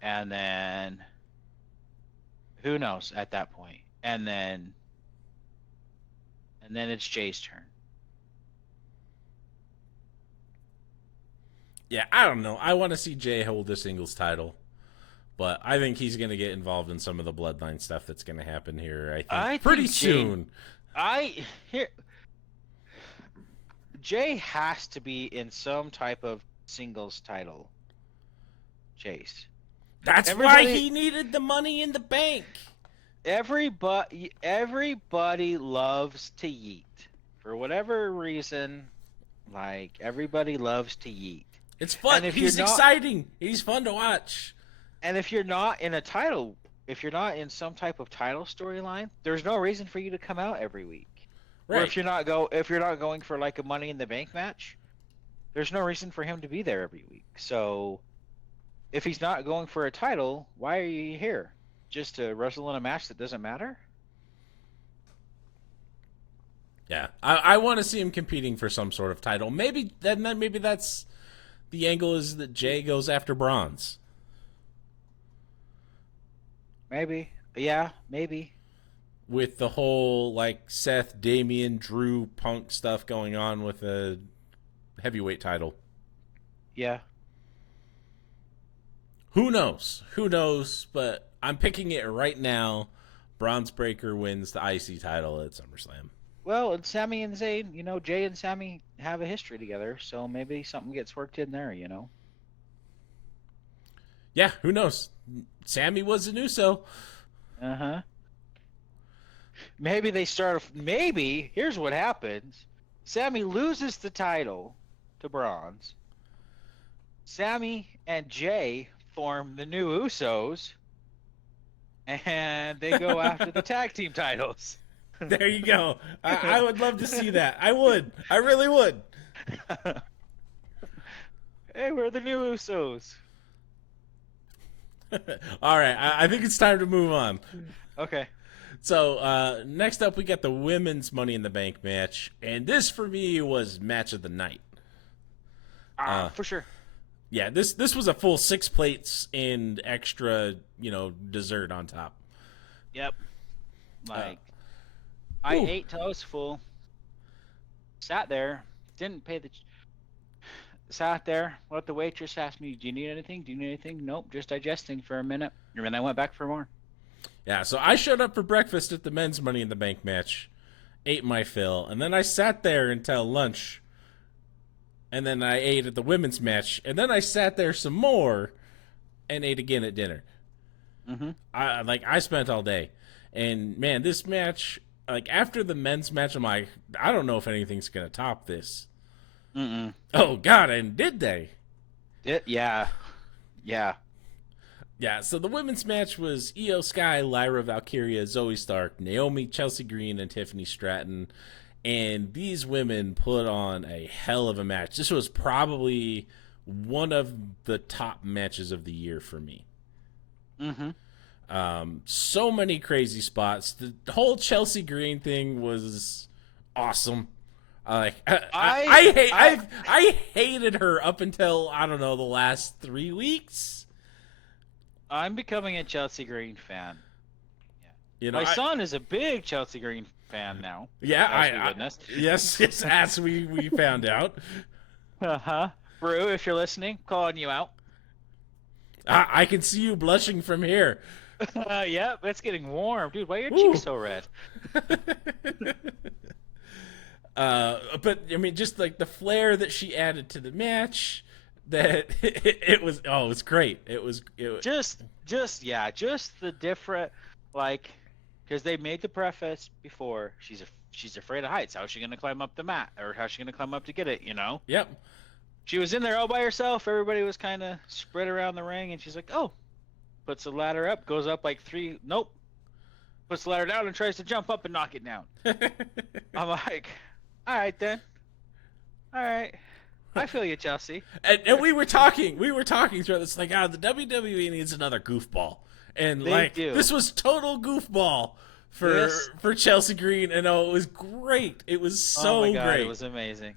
And then who knows at that point? And then it's Jay's turn. Yeah, I don't know. I want to see Jay hold the singles title, but I think he's going to get involved in some of the bloodline stuff that's going to happen here. I think pretty soon. Jay has to be in some type of singles title chase. That's why he needed the Money in the Bank. Everybody loves to yeet. For whatever reason, like, everybody loves to yeet. It's fun. He's exciting. He's fun to watch. And if you're not in some type of title storyline, there's no reason for you to come out every week. Right. Or if you're not going for like a Money in the Bank match, there's no reason for him to be there every week. So if he's not going for a title, why are you here? Just to wrestle in a match that doesn't matter? Yeah, I want to see him competing for some sort of title. Maybe maybe that's the angle, is that Jay goes after bronze. Maybe. Yeah, maybe. With the whole like Seth, Damian, Drew, Punk stuff going on with a heavyweight title. Yeah. Who knows? Who knows? But I'm picking it right now. Bronze Breaker wins the IC title at SummerSlam. Well, and Sammy and Zayn, Jay and Sammy have a history together, so maybe something gets worked in there. Yeah, who knows? Sammy was an Uso. Uh-huh. Maybe they start. Maybe here's what happens: Sammy loses the title to Bronze. Sammy and Jay form the new Usos, and they go after the tag team titles. There you go. I would love to see that. I would. I really would. Hey, we're the new Usos. All right. I think it's time to move on. Okay. So next up, we got the women's Money in the Bank match, and this for me was match of the night. For sure. Yeah, this was a full 6 plates and extra, dessert on top. Yep. I ate till I was full. Sat there, didn't pay the. Sat there, let the waitress ask me, "Do you need anything? Do you need anything?" Nope, just digesting for a minute, and then I went back for more. Yeah, so I showed up for breakfast at the men's Money in the Bank match, ate my fill, and then I sat there until lunch. And then I ate at the women's match, and then I sat there some more, and ate again at dinner. Mm-hmm. I spent all day, and man, this match, like after the men's match, I'm like, I don't know if anything's gonna top this. Mm-mm. Oh God, and did they? Yeah. Yeah. So the women's match was Io Sky, Lyra Valkyria, Zoe Stark, Naomi, Chelsea Green, and Tiffany Stratton. And these women put on a hell of a match. This was probably one of the top matches of the year for me. Mm-hmm. So many crazy spots. The whole Chelsea Green thing was awesome. I hated her up until, I don't know, the last 3 weeks. I'm becoming a Chelsea Green fan. Yeah. My son is a big Chelsea Green fan now. Yeah, yes, as we found out. Uh-huh. Brew, if you're listening, calling you out. I can see you blushing from here. Yep, it's getting warm. Dude, why are your cheeks so red? But, I mean, just like the flair that she added to the match, that it was great. It was just the different, like, because they made the preface before, she's afraid of heights. How's she gonna climb up the mat, or how's she gonna climb up to get it? Yep. She was in there all by herself. Everybody was kind of spread around the ring, and she's like, "Oh," puts the ladder up, goes up like 3. Nope. Puts the ladder down and tries to jump up and knock it down. I'm like, all right then. All right. I feel you, Chelsea. And we were talking throughout this, like, the WWE needs another goofball. And this was total goofball for Chelsea Green, and it was great. It was so oh my God, great. It was amazing.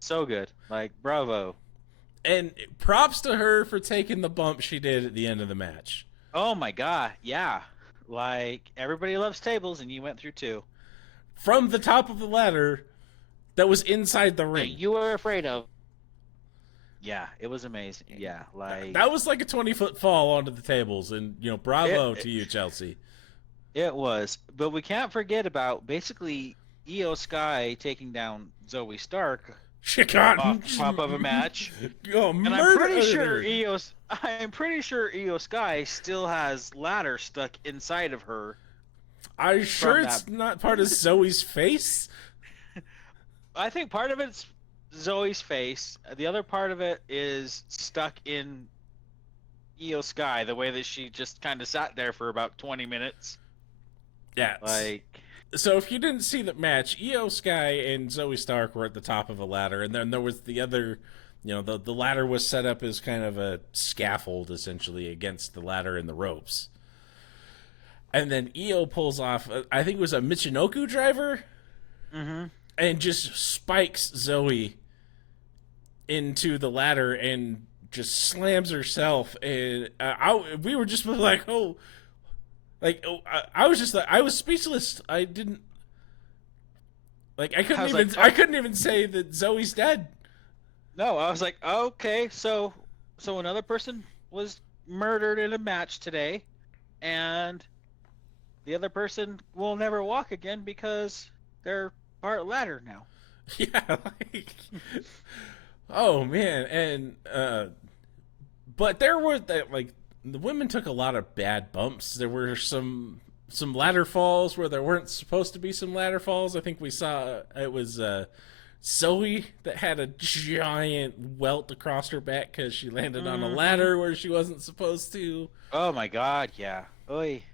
So good. Like, bravo. And props to her for taking the bump she did at the end of the match. Oh my God, yeah. Like, everybody loves tables, and you went through 2. From the top of the ladder that was inside the ring. That you were afraid of. Yeah, it was amazing. Yeah, like... That was like a 20-foot fall onto the tables, and, bravo to you, Chelsea. It was. But we can't forget about, basically, Io Sky taking down Zoe Stark off top of a match. And I'm pretty sure Io Sky still has ladder stuck inside of her. Are you sure it's not part of Zoe's face? I think part of it's Zoe's face. The other part of it is stuck in Io Sky, the way that she just kind of sat there for about 20 minutes. Yeah. So if you didn't see the match, Io Sky and Zoe Stark were at the top of a ladder, and then there was the other, the ladder was set up as kind of a scaffold, essentially, against the ladder and the ropes. and then Io pulls off, I think it was a Michinoku driver, Mm-hmm. and just spikes Zoe into the ladder and just slams herself. And we were just like, oh, I was just like, I was speechless. I didn't like, I was I couldn't even say that Zoe's dead. no, I was like, okay, so another person was murdered in a match today, and the other person will never walk again because they're part ladder now. Yeah, like, oh man, and but there were that, like, the women took a lot of bad bumps. There were some ladder falls where there weren't supposed to be some ladder falls. I think we saw it was Zoe that had a giant welt across her back because she landed on a Mm-hmm. ladder where she wasn't supposed to. Oh my God, yeah. Oy.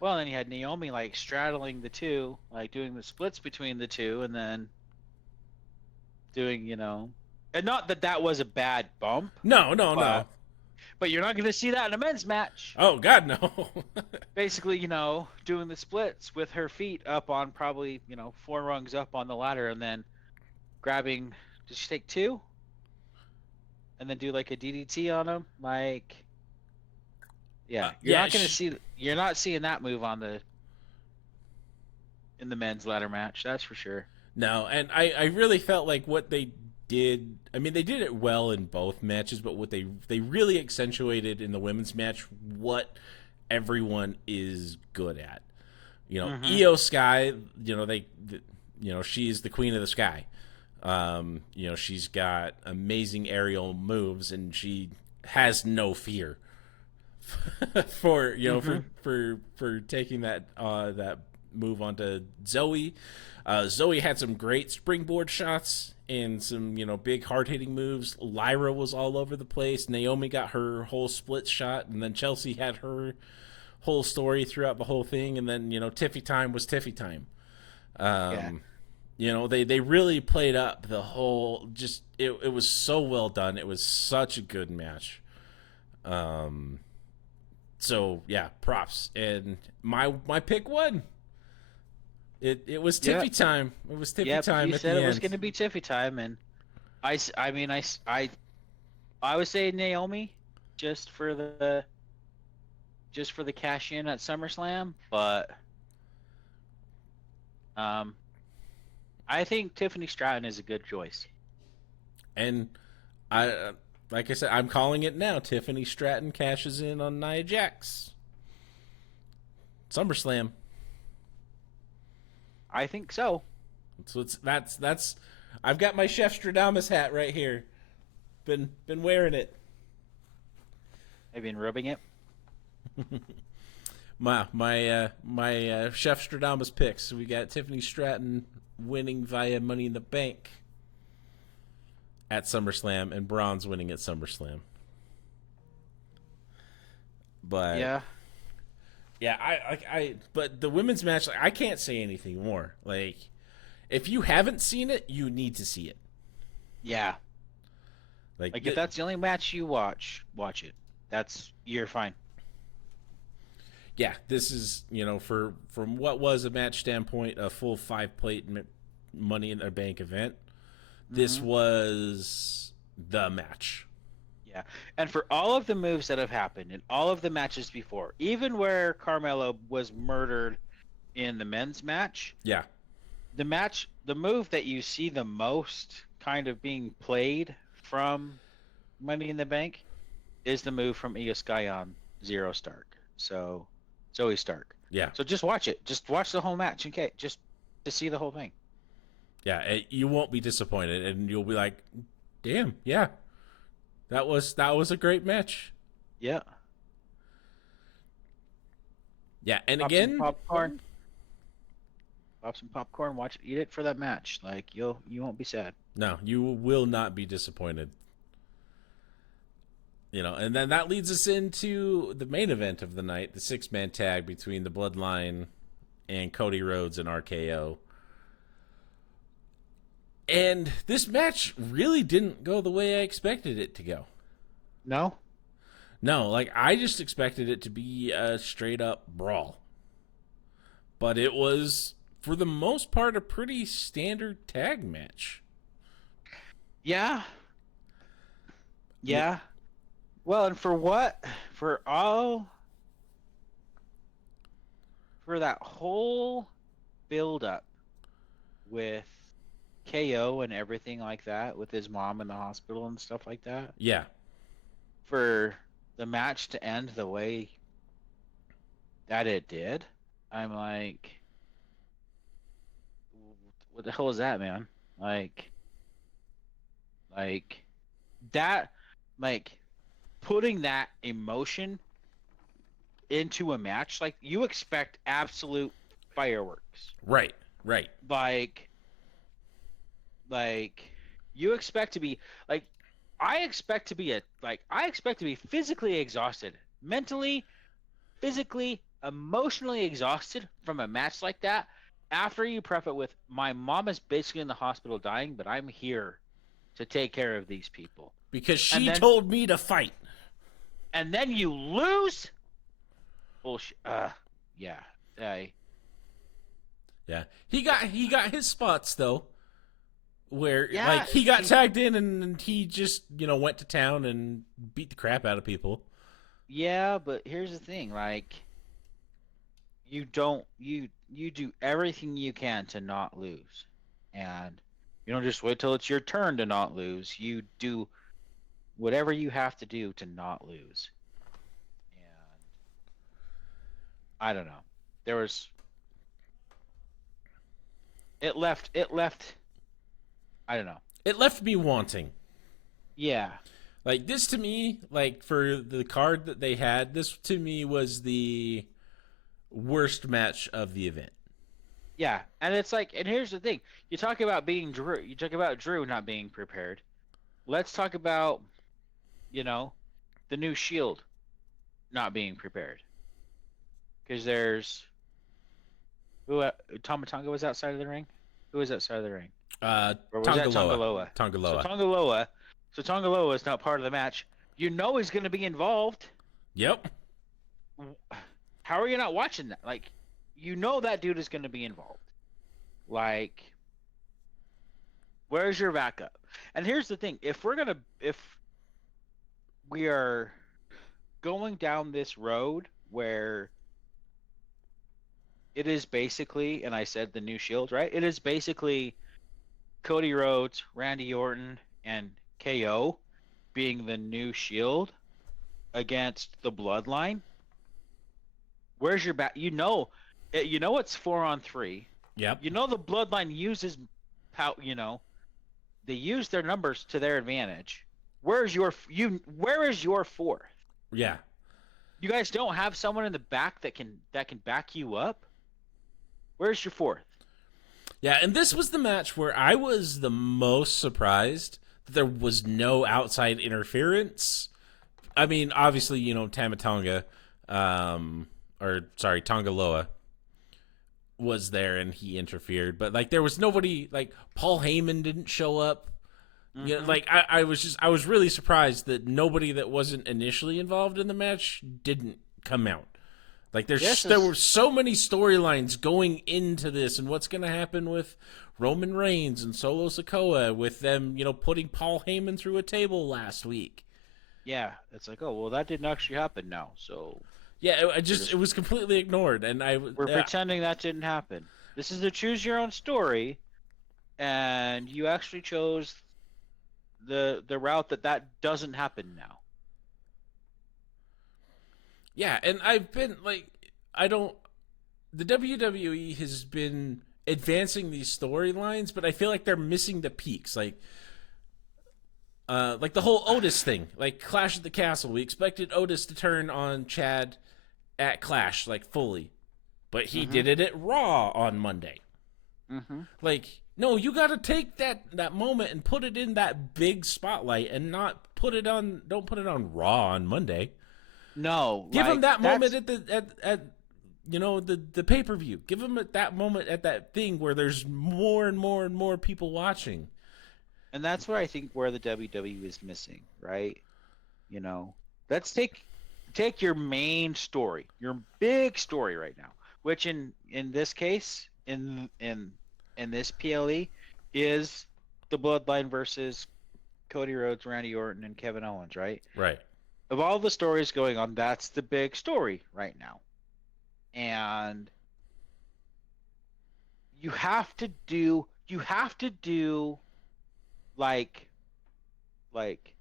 Well, then you had Naomi like straddling the two, like doing the splits between the two, and then doing, and not that that was a bad bump, No, no, but no. but you're not going to see that in a men's match. Oh God, no. Basically, doing the splits with her feet up on probably, four rungs up on the ladder, and then grabbing. Did she take two? And then do like a DDT on him, like. Yeah, Yeah. you're not seeing that move in the men's ladder match. That's for sure. No, and I really felt like what they did. I mean, they did it well in both matches, but what they really accentuated in the women's match what everyone is good at. Mm-hmm. Io Sky. She's the queen of the sky. She's got amazing aerial moves, and she has no fear for Mm-hmm. for taking that move onto Zoe. Zoe had some great springboard shots and some big hard hitting moves. Lyra was all over the place. Naomi got her whole split shot, and then Chelsea had her whole story throughout the whole thing. And then Tiffy time was Tiffy time. Yeah. They really played up the whole. Just it was so well done. It was such a good match. So yeah, props. And my pick won. It was Yep. Tiffy time. It was Tiffy Yep. time You at the said it was end. going to be Tiffy time, and I mean, I would say Naomi just for the cash in at SummerSlam, but um, I think Tiffany Stratton is a good choice. And like I said, I'm calling it now. Tiffany Stratton cashes in on Nia Jax. SummerSlam. I think so. So that's. I've got my Chef Stradamus hat right here. Been wearing it. I've been rubbing it. My Chef Stradamus picks. We got Tiffany Stratton winning via Money in the Bank at SummerSlam, and Braun's winning at SummerSlam. But Yeah. yeah, but the women's match, like, I can't say anything more. Like, if you haven't seen it, you need to see it. Yeah. Like, Like if that's the only match you watch it. You're fine. yeah, this is from what was a match standpoint, a full 5 plate Money in the Bank event. This Hmm. was the match. Yeah. And for all of the moves that have happened in all of the matches before, even where Carmelo was murdered in the men's match, Yeah, the move that you see the most kind of being played from Money in the Bank is the move from Io Sky on Zero Stark. So Zoe Stark. yeah, So just watch it. Just watch the whole match, okay? Just to see the whole thing. yeah. You won't be disappointed, and you'll be like, "Damn, yeah, that was a great match." Yeah. Yeah, and Pop some again, popcorn. Pop some popcorn. Watch it. Eat it for that match. Like you won't be sad. no, you will not be disappointed. And then that leads us into the main event of the night, the 6-man tag between the Bloodline and Cody Rhodes and RKO. And this match really didn't go the way I expected it to go. No. No, like I just expected it to be a straight up brawl. But it was for the most part a pretty standard tag match. Yeah, I mean, yeah. Well, and for what? For all for that whole build up with KO and everything like that, with his mom in the hospital and stuff like that, yeah. for the match to end the way that it did, I'm like, what the hell is that, man? Like, like that, like putting that emotion into a match, like you expect absolute fireworks. Right, right. Like, like you expect to be like, I expect to be physically exhausted, mentally, physically, emotionally exhausted from a match like that. After you prep it with, my mom is basically in the hospital dying, but I'm here to take care of these people. Because And she then told me to fight. you lose. Bullshit. Yeah. I Yeah. He got his spots though. Where yeah. like he got tagged in and he just, went to town and beat the crap out of people. Yeah, but here's the thing, like you don't you do everything you can to not lose. And you don't just wait till it's your turn to not lose. You do whatever you have to do to not lose. And I don't know. There was it left I don't know. It left me wanting. Yeah. Like this to me, like for the card that they had, this to me was the worst match of the event. Yeah. And it's like, and here's the thing. You talk about being Drew, you talk about Drew not being prepared. Let's talk about, you know, the new Shield not being prepared. Because there's who Tomatonga was outside of the ring? Who was outside of the ring? Or was that Tongaloa. Tongaloa? So Tongaloa. Tongaloa is not part of the match. You know he's going to be involved. Yep. How are you not watching that? Like, you know that dude is going to be involved. Like, where's your backup? And here's the thing: if we are going down this road where it is basically, and I said the new Shield, right? It is basically Cody Rhodes, Randy Orton, and KO being the new Shield against the Bloodline. Where's your back? You know it's 4-on-3. Yep. You know the Bloodline uses, they use their numbers to their advantage. Where is your fourth? Yeah. You guys don't have someone in the back that can back you up. Where's your fourth? Yeah, and this was the match where I was the most surprised that there was no outside interference. I mean, obviously, Tamatonga, Tongaloa was there and he interfered, but like there was nobody, like Paul Heyman didn't show up. Mm-hmm. You know, like I was really surprised that nobody that wasn't initially involved in the match didn't come out. Like there were so many storylines going into this, and what's going to happen with Roman Reigns and Solo Sikoa, with them, putting Paul Heyman through a table last week. Yeah, it's like, oh well, that didn't actually happen now. So yeah, it was completely ignored, and we're pretending that didn't happen. This is a choose your own story, and you actually chose the route that doesn't happen now. Yeah, and the WWE has been advancing these storylines, but I feel like they're missing the peaks. Like the whole Otis thing, like Clash at the Castle. We expected Otis to turn on Chad at Clash, like fully, but he did it at Raw on Monday. Mm-hmm. Like, no, you got to take that moment and put it in that big spotlight, and not don't put it on Raw on Monday. No, give him that moment at the pay-per-view. Give him that moment at that thing where there's more and more and more people watching. And that's where I think where the WWE is missing, right? Let's take take your main story, your big story right now, which in this case, in this PLE, is the Bloodline versus Cody Rhodes, Randy Orton, and Kevin Owens, right? Right. Of all the stories going on, that's the big story right now. And you have to do like like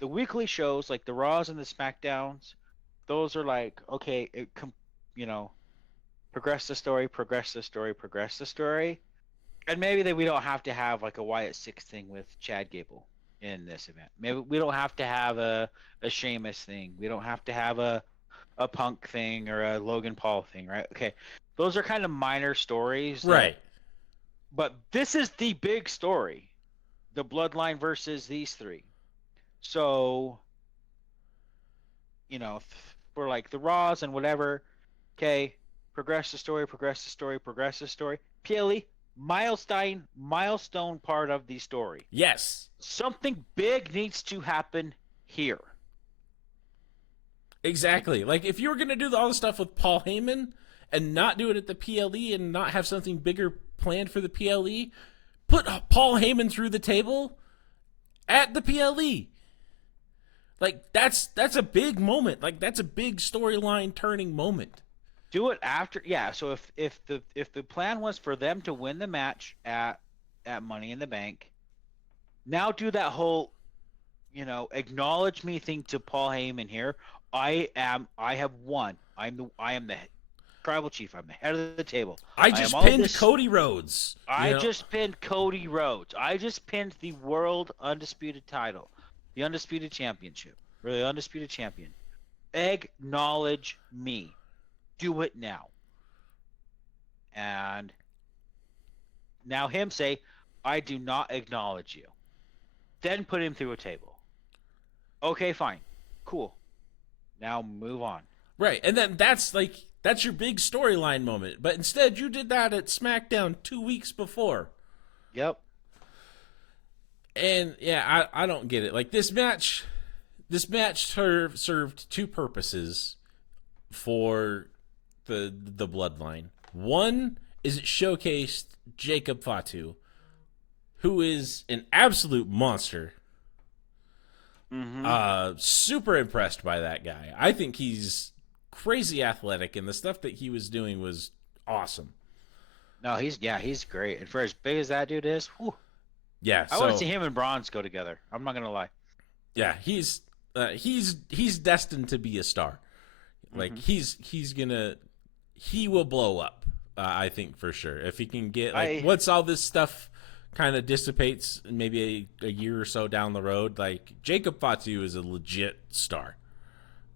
the weekly shows, like the Raws and the SmackDowns. Those are like, okay, you know, progress the story, progress the story, progress the story. And maybe that we don't have to have like a Wyatt Six thing with Chad Gable in this event. Maybe we don't have to have a Sheamus thing. We don't have to have a Punk thing or a Logan Paul thing, right? Okay. Those are kind of minor stories Right. but this is the big story. The Bloodline versus these three. So, for like the Raws and whatever, okay, progress the story, progress the story, progress the story. PLE, milestone part of the story. Yes. Something big needs to happen here. Exactly. Like if you were gonna do all the stuff with Paul Heyman and not do it at the PLE and not have something bigger planned for the PLE, put Paul Heyman through the table at the PLE. Like that's a big moment. Like that's a big storyline turning moment. Do it after, yeah. So if the plan was for them to win the match at Money in the Bank, now do that whole, acknowledge me thing to Paul Heyman here. I have won. I am the tribal chief. I'm the head of the table. I just pinned Cody Rhodes. I just pinned Cody Rhodes. I just pinned the world undisputed title, the undisputed championship, or the undisputed champion. Acknowledge me. Do it now. And now him say, I do not acknowledge you. Then put him through a table. Okay, fine. Cool. Now move on. Right. And then that's your big storyline moment. But instead you did that at SmackDown 2 weeks before. Yep. And yeah, I don't get it. Like this match served two purposes for the Bloodline. One is it showcased Jacob Fatu, who is an absolute monster. Mm-hmm. Super impressed by that guy. I think he's crazy athletic, and the stuff that he was doing was awesome. No, he's great. And for as big as that dude is, whew, yeah, I want to see him and Bronze go together. I'm not gonna lie. Yeah, he's destined to be a star. Like he will blow up. I think for sure if he can get once all this stuff kind of dissipates, maybe a year or so down the road. Like Jacob Fatu is a legit star.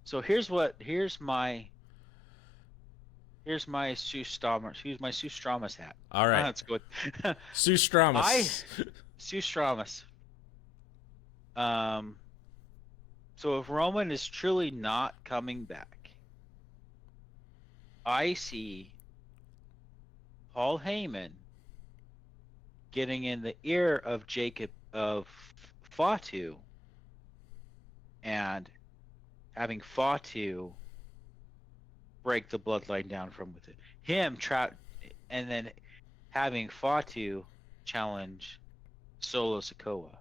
So here's my Sue Straumas hat. All right, that's good. Sue Straumas. Sue Straumas. So if Roman is truly not coming back, I see Paul Heyman getting in the ear of Jacob of Fatu and having Fatu break the bloodline down from within. And then having Fatu challenge Solo Sikoa.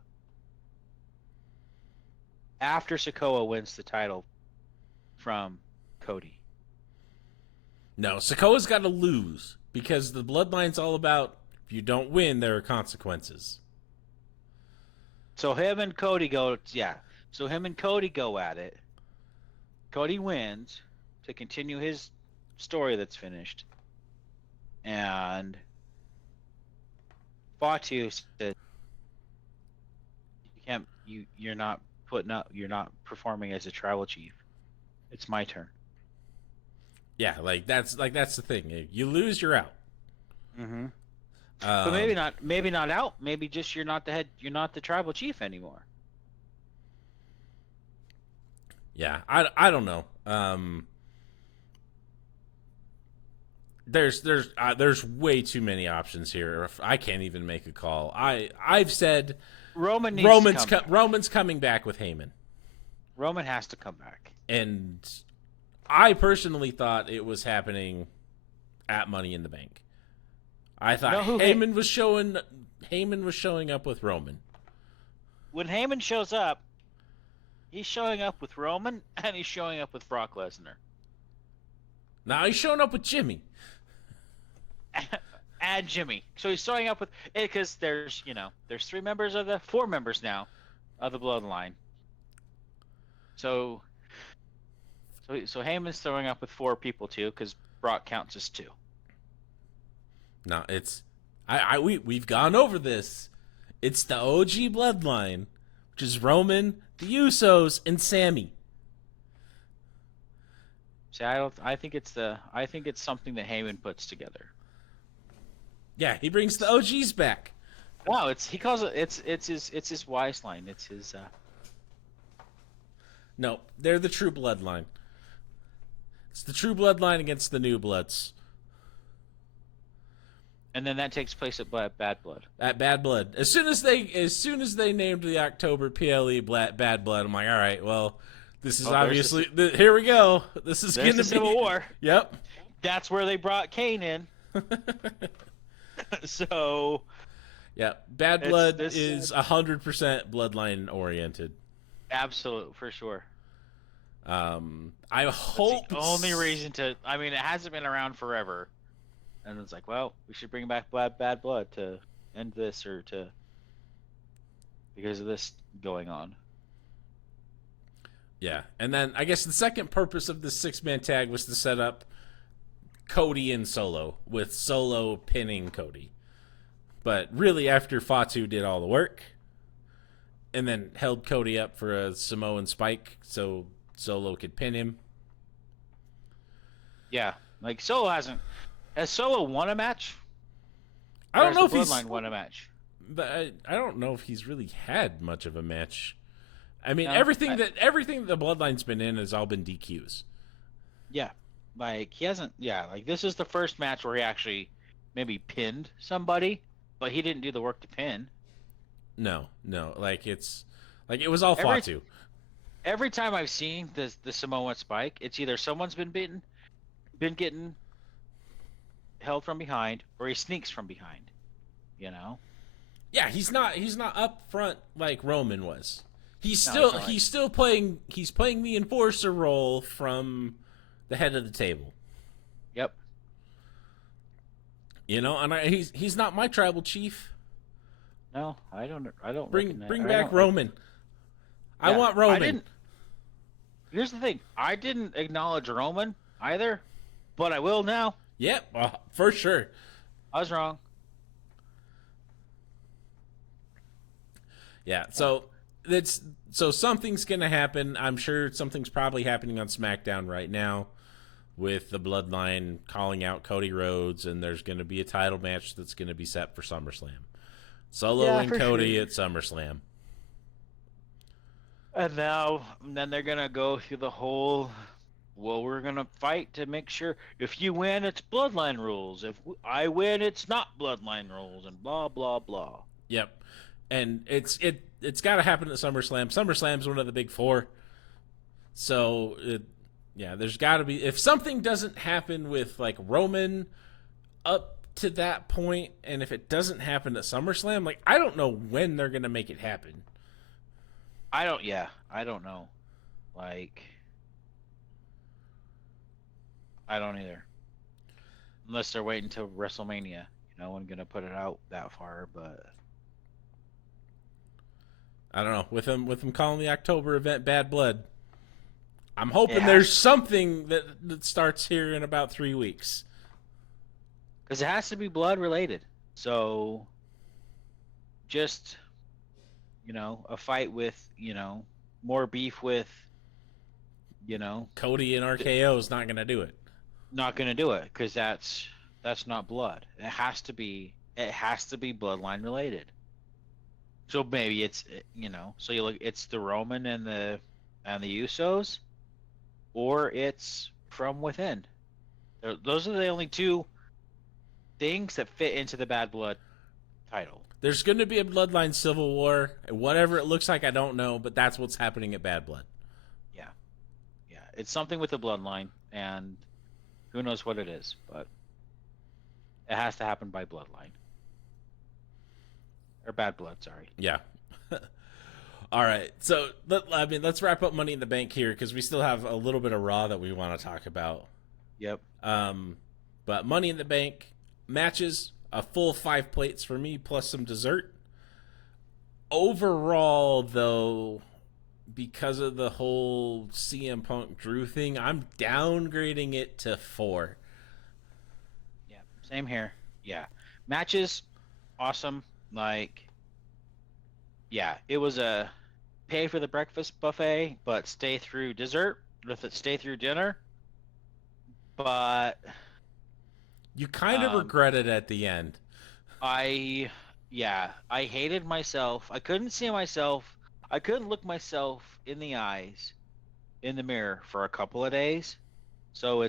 After Sikoa wins the title from Cody. No, Sikoa's got to lose because the bloodline's all about if you don't win, there are consequences. So him and Cody go, So him and Cody go at it. Cody wins to continue his story that's finished. And Fatu said, you're not performing as a tribal chief. It's my turn. Yeah, that's the thing. You lose, you're out. Mm-hmm. But maybe not out. Maybe just you're not the head. You're not the tribal chief anymore. Yeah, I don't know. There's way too many options here. I can't even make a call. I've said Roman's coming back with Heyman. Roman has to come back. And I personally thought it was happening at Money in the Bank. I thought Heyman was showing up with Roman. When Heyman shows up, he's showing up with Roman and he's showing up with Brock Lesnar. Now he's showing up with Jimmy. And Jimmy. So he's showing up with, because there's 4 members now of the Bloodline. So Heyman's throwing up with 4 people too, because Brock counts as 2. No, we've gone over this. It's the OG Bloodline, which is Roman, the Usos, and Sammy. See, I think it's something that Heyman puts together. Yeah, he brings the OGs back. No, it's his wise line. It's his. No, they're the true Bloodline. It's the true Bloodline against the New Bloods. And then that takes place at Bad Blood. At Bad Blood. As soon as they named the October PLE Bad Blood, I'm like, all right, well, this is obviously here we go. This is going to be Civil War. Yep. That's where they brought Kane in. So. Yeah, Bad Blood is 100% Bloodline oriented. Absolute, for sure. I hope it's the only reason to. I mean, it hasn't been around forever. And it's like, well, we should bring back Bad Blood to end this, or because of this going on. Yeah, and then I guess the second purpose of this 6-man tag was to set up Cody and Solo, with Solo pinning Cody. But really, after Fatu did all the work, and then held Cody up for a Samoan spike so Solo could pin him. Yeah, like Has Solo won a match? I don't know if Bloodline won a match. But I don't know if he's really had much of a match. I mean, everything that the Bloodline's been in has all been DQs. Yeah, like he hasn't. Yeah, like this is the first match where he actually maybe pinned somebody, but he didn't do the work to pin. No, like it was all Fatu. Every time I've seen the Samoan spike, it's either someone's been getting held from behind, or he sneaks from behind. You know? Yeah, he's not up front like Roman was. He's still playing the enforcer role from the head of the table. Yep. You know, and he's not my tribal chief. No, I don't bring back Roman. I want Roman. Here's the thing. I didn't acknowledge Roman either, but I will now. Yep, for sure. I was wrong. Yeah, so something's gonna happen. I'm sure something's probably happening on SmackDown right now with the Bloodline calling out Cody Rhodes, and there's gonna be a title match that's gonna be set for SummerSlam. Solo and Cody at SummerSlam. And then they're gonna go through the whole. Well, we're going to fight to make sure if you win, it's Bloodline rules. If I win, it's not Bloodline rules, and blah, blah, blah. Yep. And it's got to happen at SummerSlam. SummerSlam's one of the big 4. So, there's got to be... If something doesn't happen with, like, Roman up to that point, and if it doesn't happen at SummerSlam, like, I don't know when they're going to make it happen. I don't know. Like... I don't either. Unless they're waiting until WrestleMania. I'm going to put it out that far, but... I don't know. With them calling the October event Bad Blood, I'm hoping there's something that starts here in about 3 weeks. Because it has to be blood related. So, just, a fight with, more beef with, Cody and RKO is not going to do it. Not going to do it, because that's not blood. It has to be bloodline related. So maybe it's, so you look, it's the Roman and the Usos, or it's from within. Those are the only 2 things that fit into the Bad Blood title. There's going to be a Bloodline Civil War. Whatever it looks like, I don't know, but that's what's happening at Bad Blood. it's something with the bloodline, and who knows what it is, but it has to happen by bloodline or bad blood. Sorry. Yeah. All right. So, let's wrap up Money in the Bank here because we still have a little bit of Raw that we want to talk about. Yep. But Money in the Bank matches, a full 5 plates for me, plus some dessert. Overall, though, because of the whole CM Punk Drew thing, I'm downgrading it to 4. Yeah. Same here. Yeah. Matches, awesome. Like, yeah, it was a pay for the breakfast buffet, but stay through dessert. With it, stay through dinner. But You kind of regret it at the end. I hated myself. I couldn't see myself. I couldn't look myself in the eyes in the mirror for a couple of days. So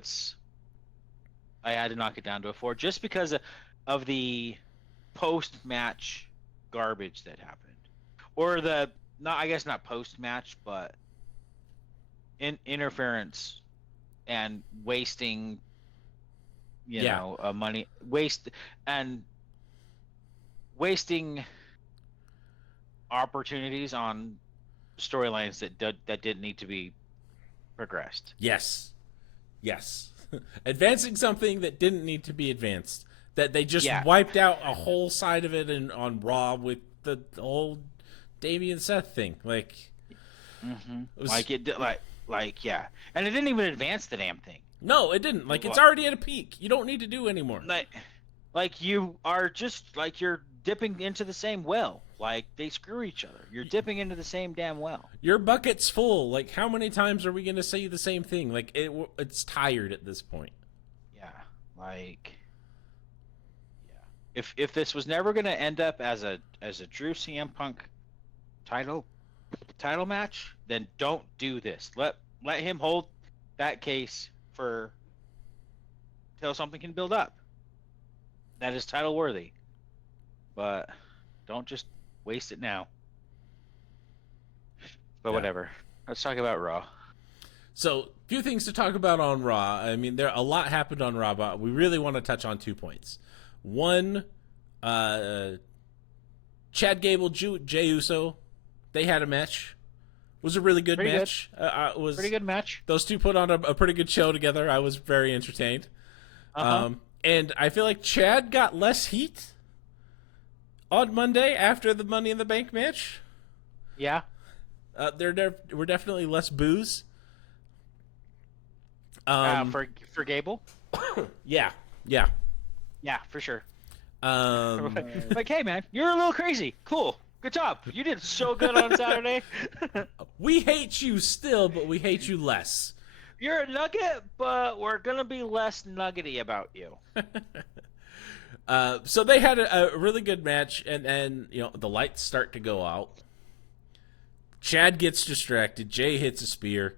I had to knock it down to a 4 just because of the post-match garbage that happened. Or I guess not post-match, but interference and wasting money wasting opportunities on storylines that didn't need to be progressed. Yes. Advancing something that didn't need to be advanced. That they just wiped out a whole side of it on Raw with the whole Damien Seth thing. Like, and it didn't even advance the damn thing. No, it didn't. Like, it's already at a peak. You don't need to do anymore. Like you are just like you're dipping into the same well. Like, they screw each other. You're dipping into the same damn well. Your bucket's full. Like, how many times are we going to say the same thing? Like, it's tired at this point. Yeah, If this was never going to end up as a Drew CM Punk title match, then don't do this. Let him hold that case for till something can build up that is title worthy. But don't just waste it now. But whatever. Let's talk about Raw. So, few things to talk about on Raw. I mean, a lot happened on Raw, but we really want to touch on 2 points. One, Chad Gable, Jey Uso, they had a match. It was a really good match. Pretty good match. Those two put on a pretty good show together. I was very entertained. And I feel like Chad got less heat on Monday after the Money in the Bank match. Yeah. There were definitely less boos. For Gable? Yeah, for sure. Like, hey man, you're a little crazy. Cool. Good job. You did so good on Saturday. We hate you still, but we hate you less. You're a nugget, but we're gonna be less nuggety about you. So they had a really good match, and then the lights start to go out. Chad gets distracted. Jay hits a spear.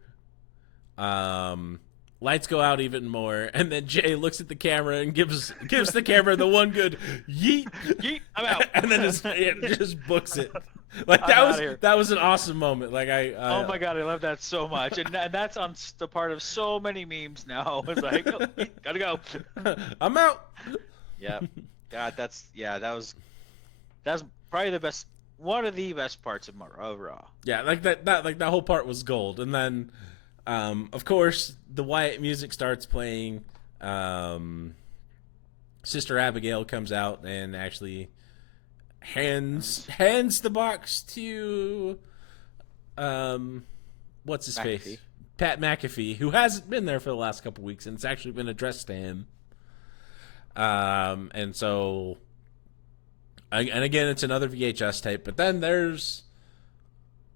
Lights go out even more, and then Jay looks at the camera and gives the camera the one good yeet. Yeet, I'm out. And then just books it. Like, that was an awesome moment. Like, oh my god, I love that so much, and that's on the part of so many memes now. It's like, oh, gotta go. I'm out. Yeah, God, that's probably one of the best parts of Raw. Yeah, like that whole part was gold, and then. Of course, the Wyatt music starts playing. Sister Abigail comes out and actually hands the box to what's his face? Pat McAfee, who hasn't been there for the last couple weeks, and it's actually been addressed to him. And so, and again, it's another VHS tape. But then there's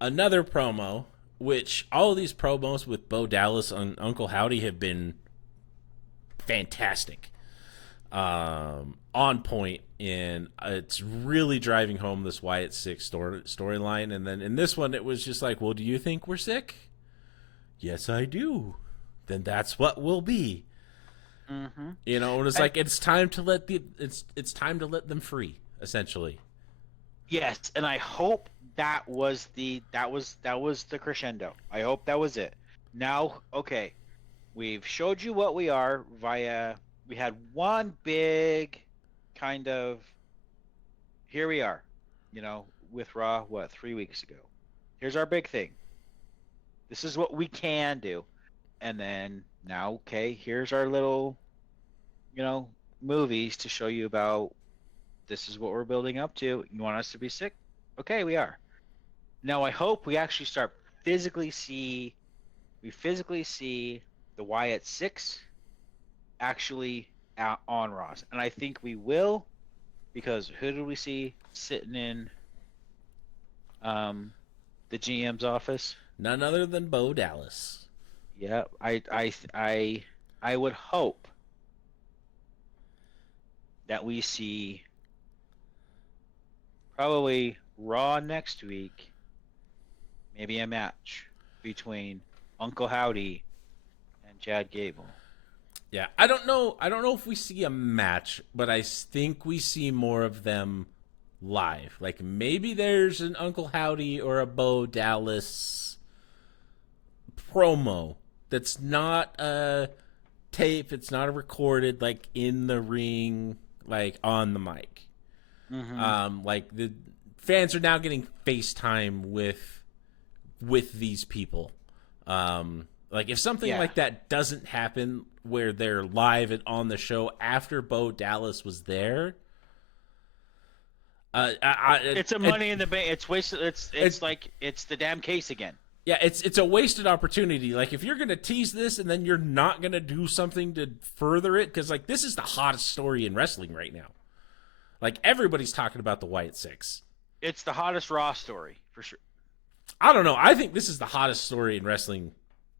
another promo. Which all of these promos with Bo Dallas and Uncle Howdy have been fantastic, on point, and it's really driving home this Wyatt Six storyline. And then in this one, it was just like, well, do you think we're sick? Yes, I do. Then that's what we'll be. Mm-hmm. And it's like it's time to let it's time to let them free, essentially. Yes, and I hope that was the crescendo. I hope that was it. Now, okay, we've showed you what we are via. We had one big kind of. Here we are, with Raw. What 3 weeks ago? Here's our big thing. This is what we can do, and then now, okay, here's our little, you know, movies to show you about. This is what we're building up to. You want us to be sick? Okay, we are. Now I hope we actually start physically see we physically see the Wyatt Six actually out on Ross, and I think we will because who do we see sitting in um the GM's office? None other than Bo Dallas. Yeah, I would hope that we see probably Raw next week, maybe a match between Uncle Howdy and Chad Gable. Yeah, I don't know. I don't know if we see a match, but I think we see more of them live. Like maybe there's an Uncle Howdy or a Bo Dallas promo that's not a tape. It's not a recorded like in the ring, like on the mic. Like the fans are now getting FaceTime with these people. Like if something Yeah. like that doesn't happen where they're live and on the show after Bo Dallas was there, It's a money in the bank. It's wasted. It's like it's the damn case again. yeah, it's a wasted opportunity. Like if you're gonna tease this and then you're not gonna do something to further it, because like this is the hottest story in wrestling right now. Like everybody's talking about the Wyatt Six. It's the hottest Raw story for sure. I don't know. I think this is the hottest story in wrestling.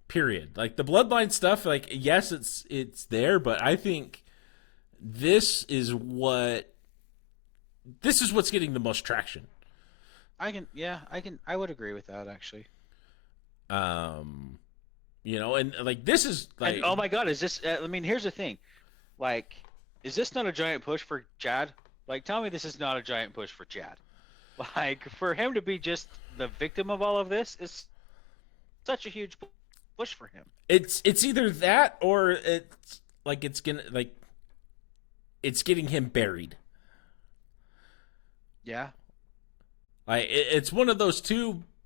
Period. Like the bloodline stuff. Like yes, it's there, but I think this is what's getting the most traction. I would agree with that actually. Um, and like this is like And oh my God, is this? I mean, here's the thing. Like, is this not a giant push for Chad? Like, tell me this is not a giant push for Chad. Like, for him to be just the victim of all of this is such a huge push for him. it's either that or it's like it's getting him buried. Yeah. Like it's one of those two.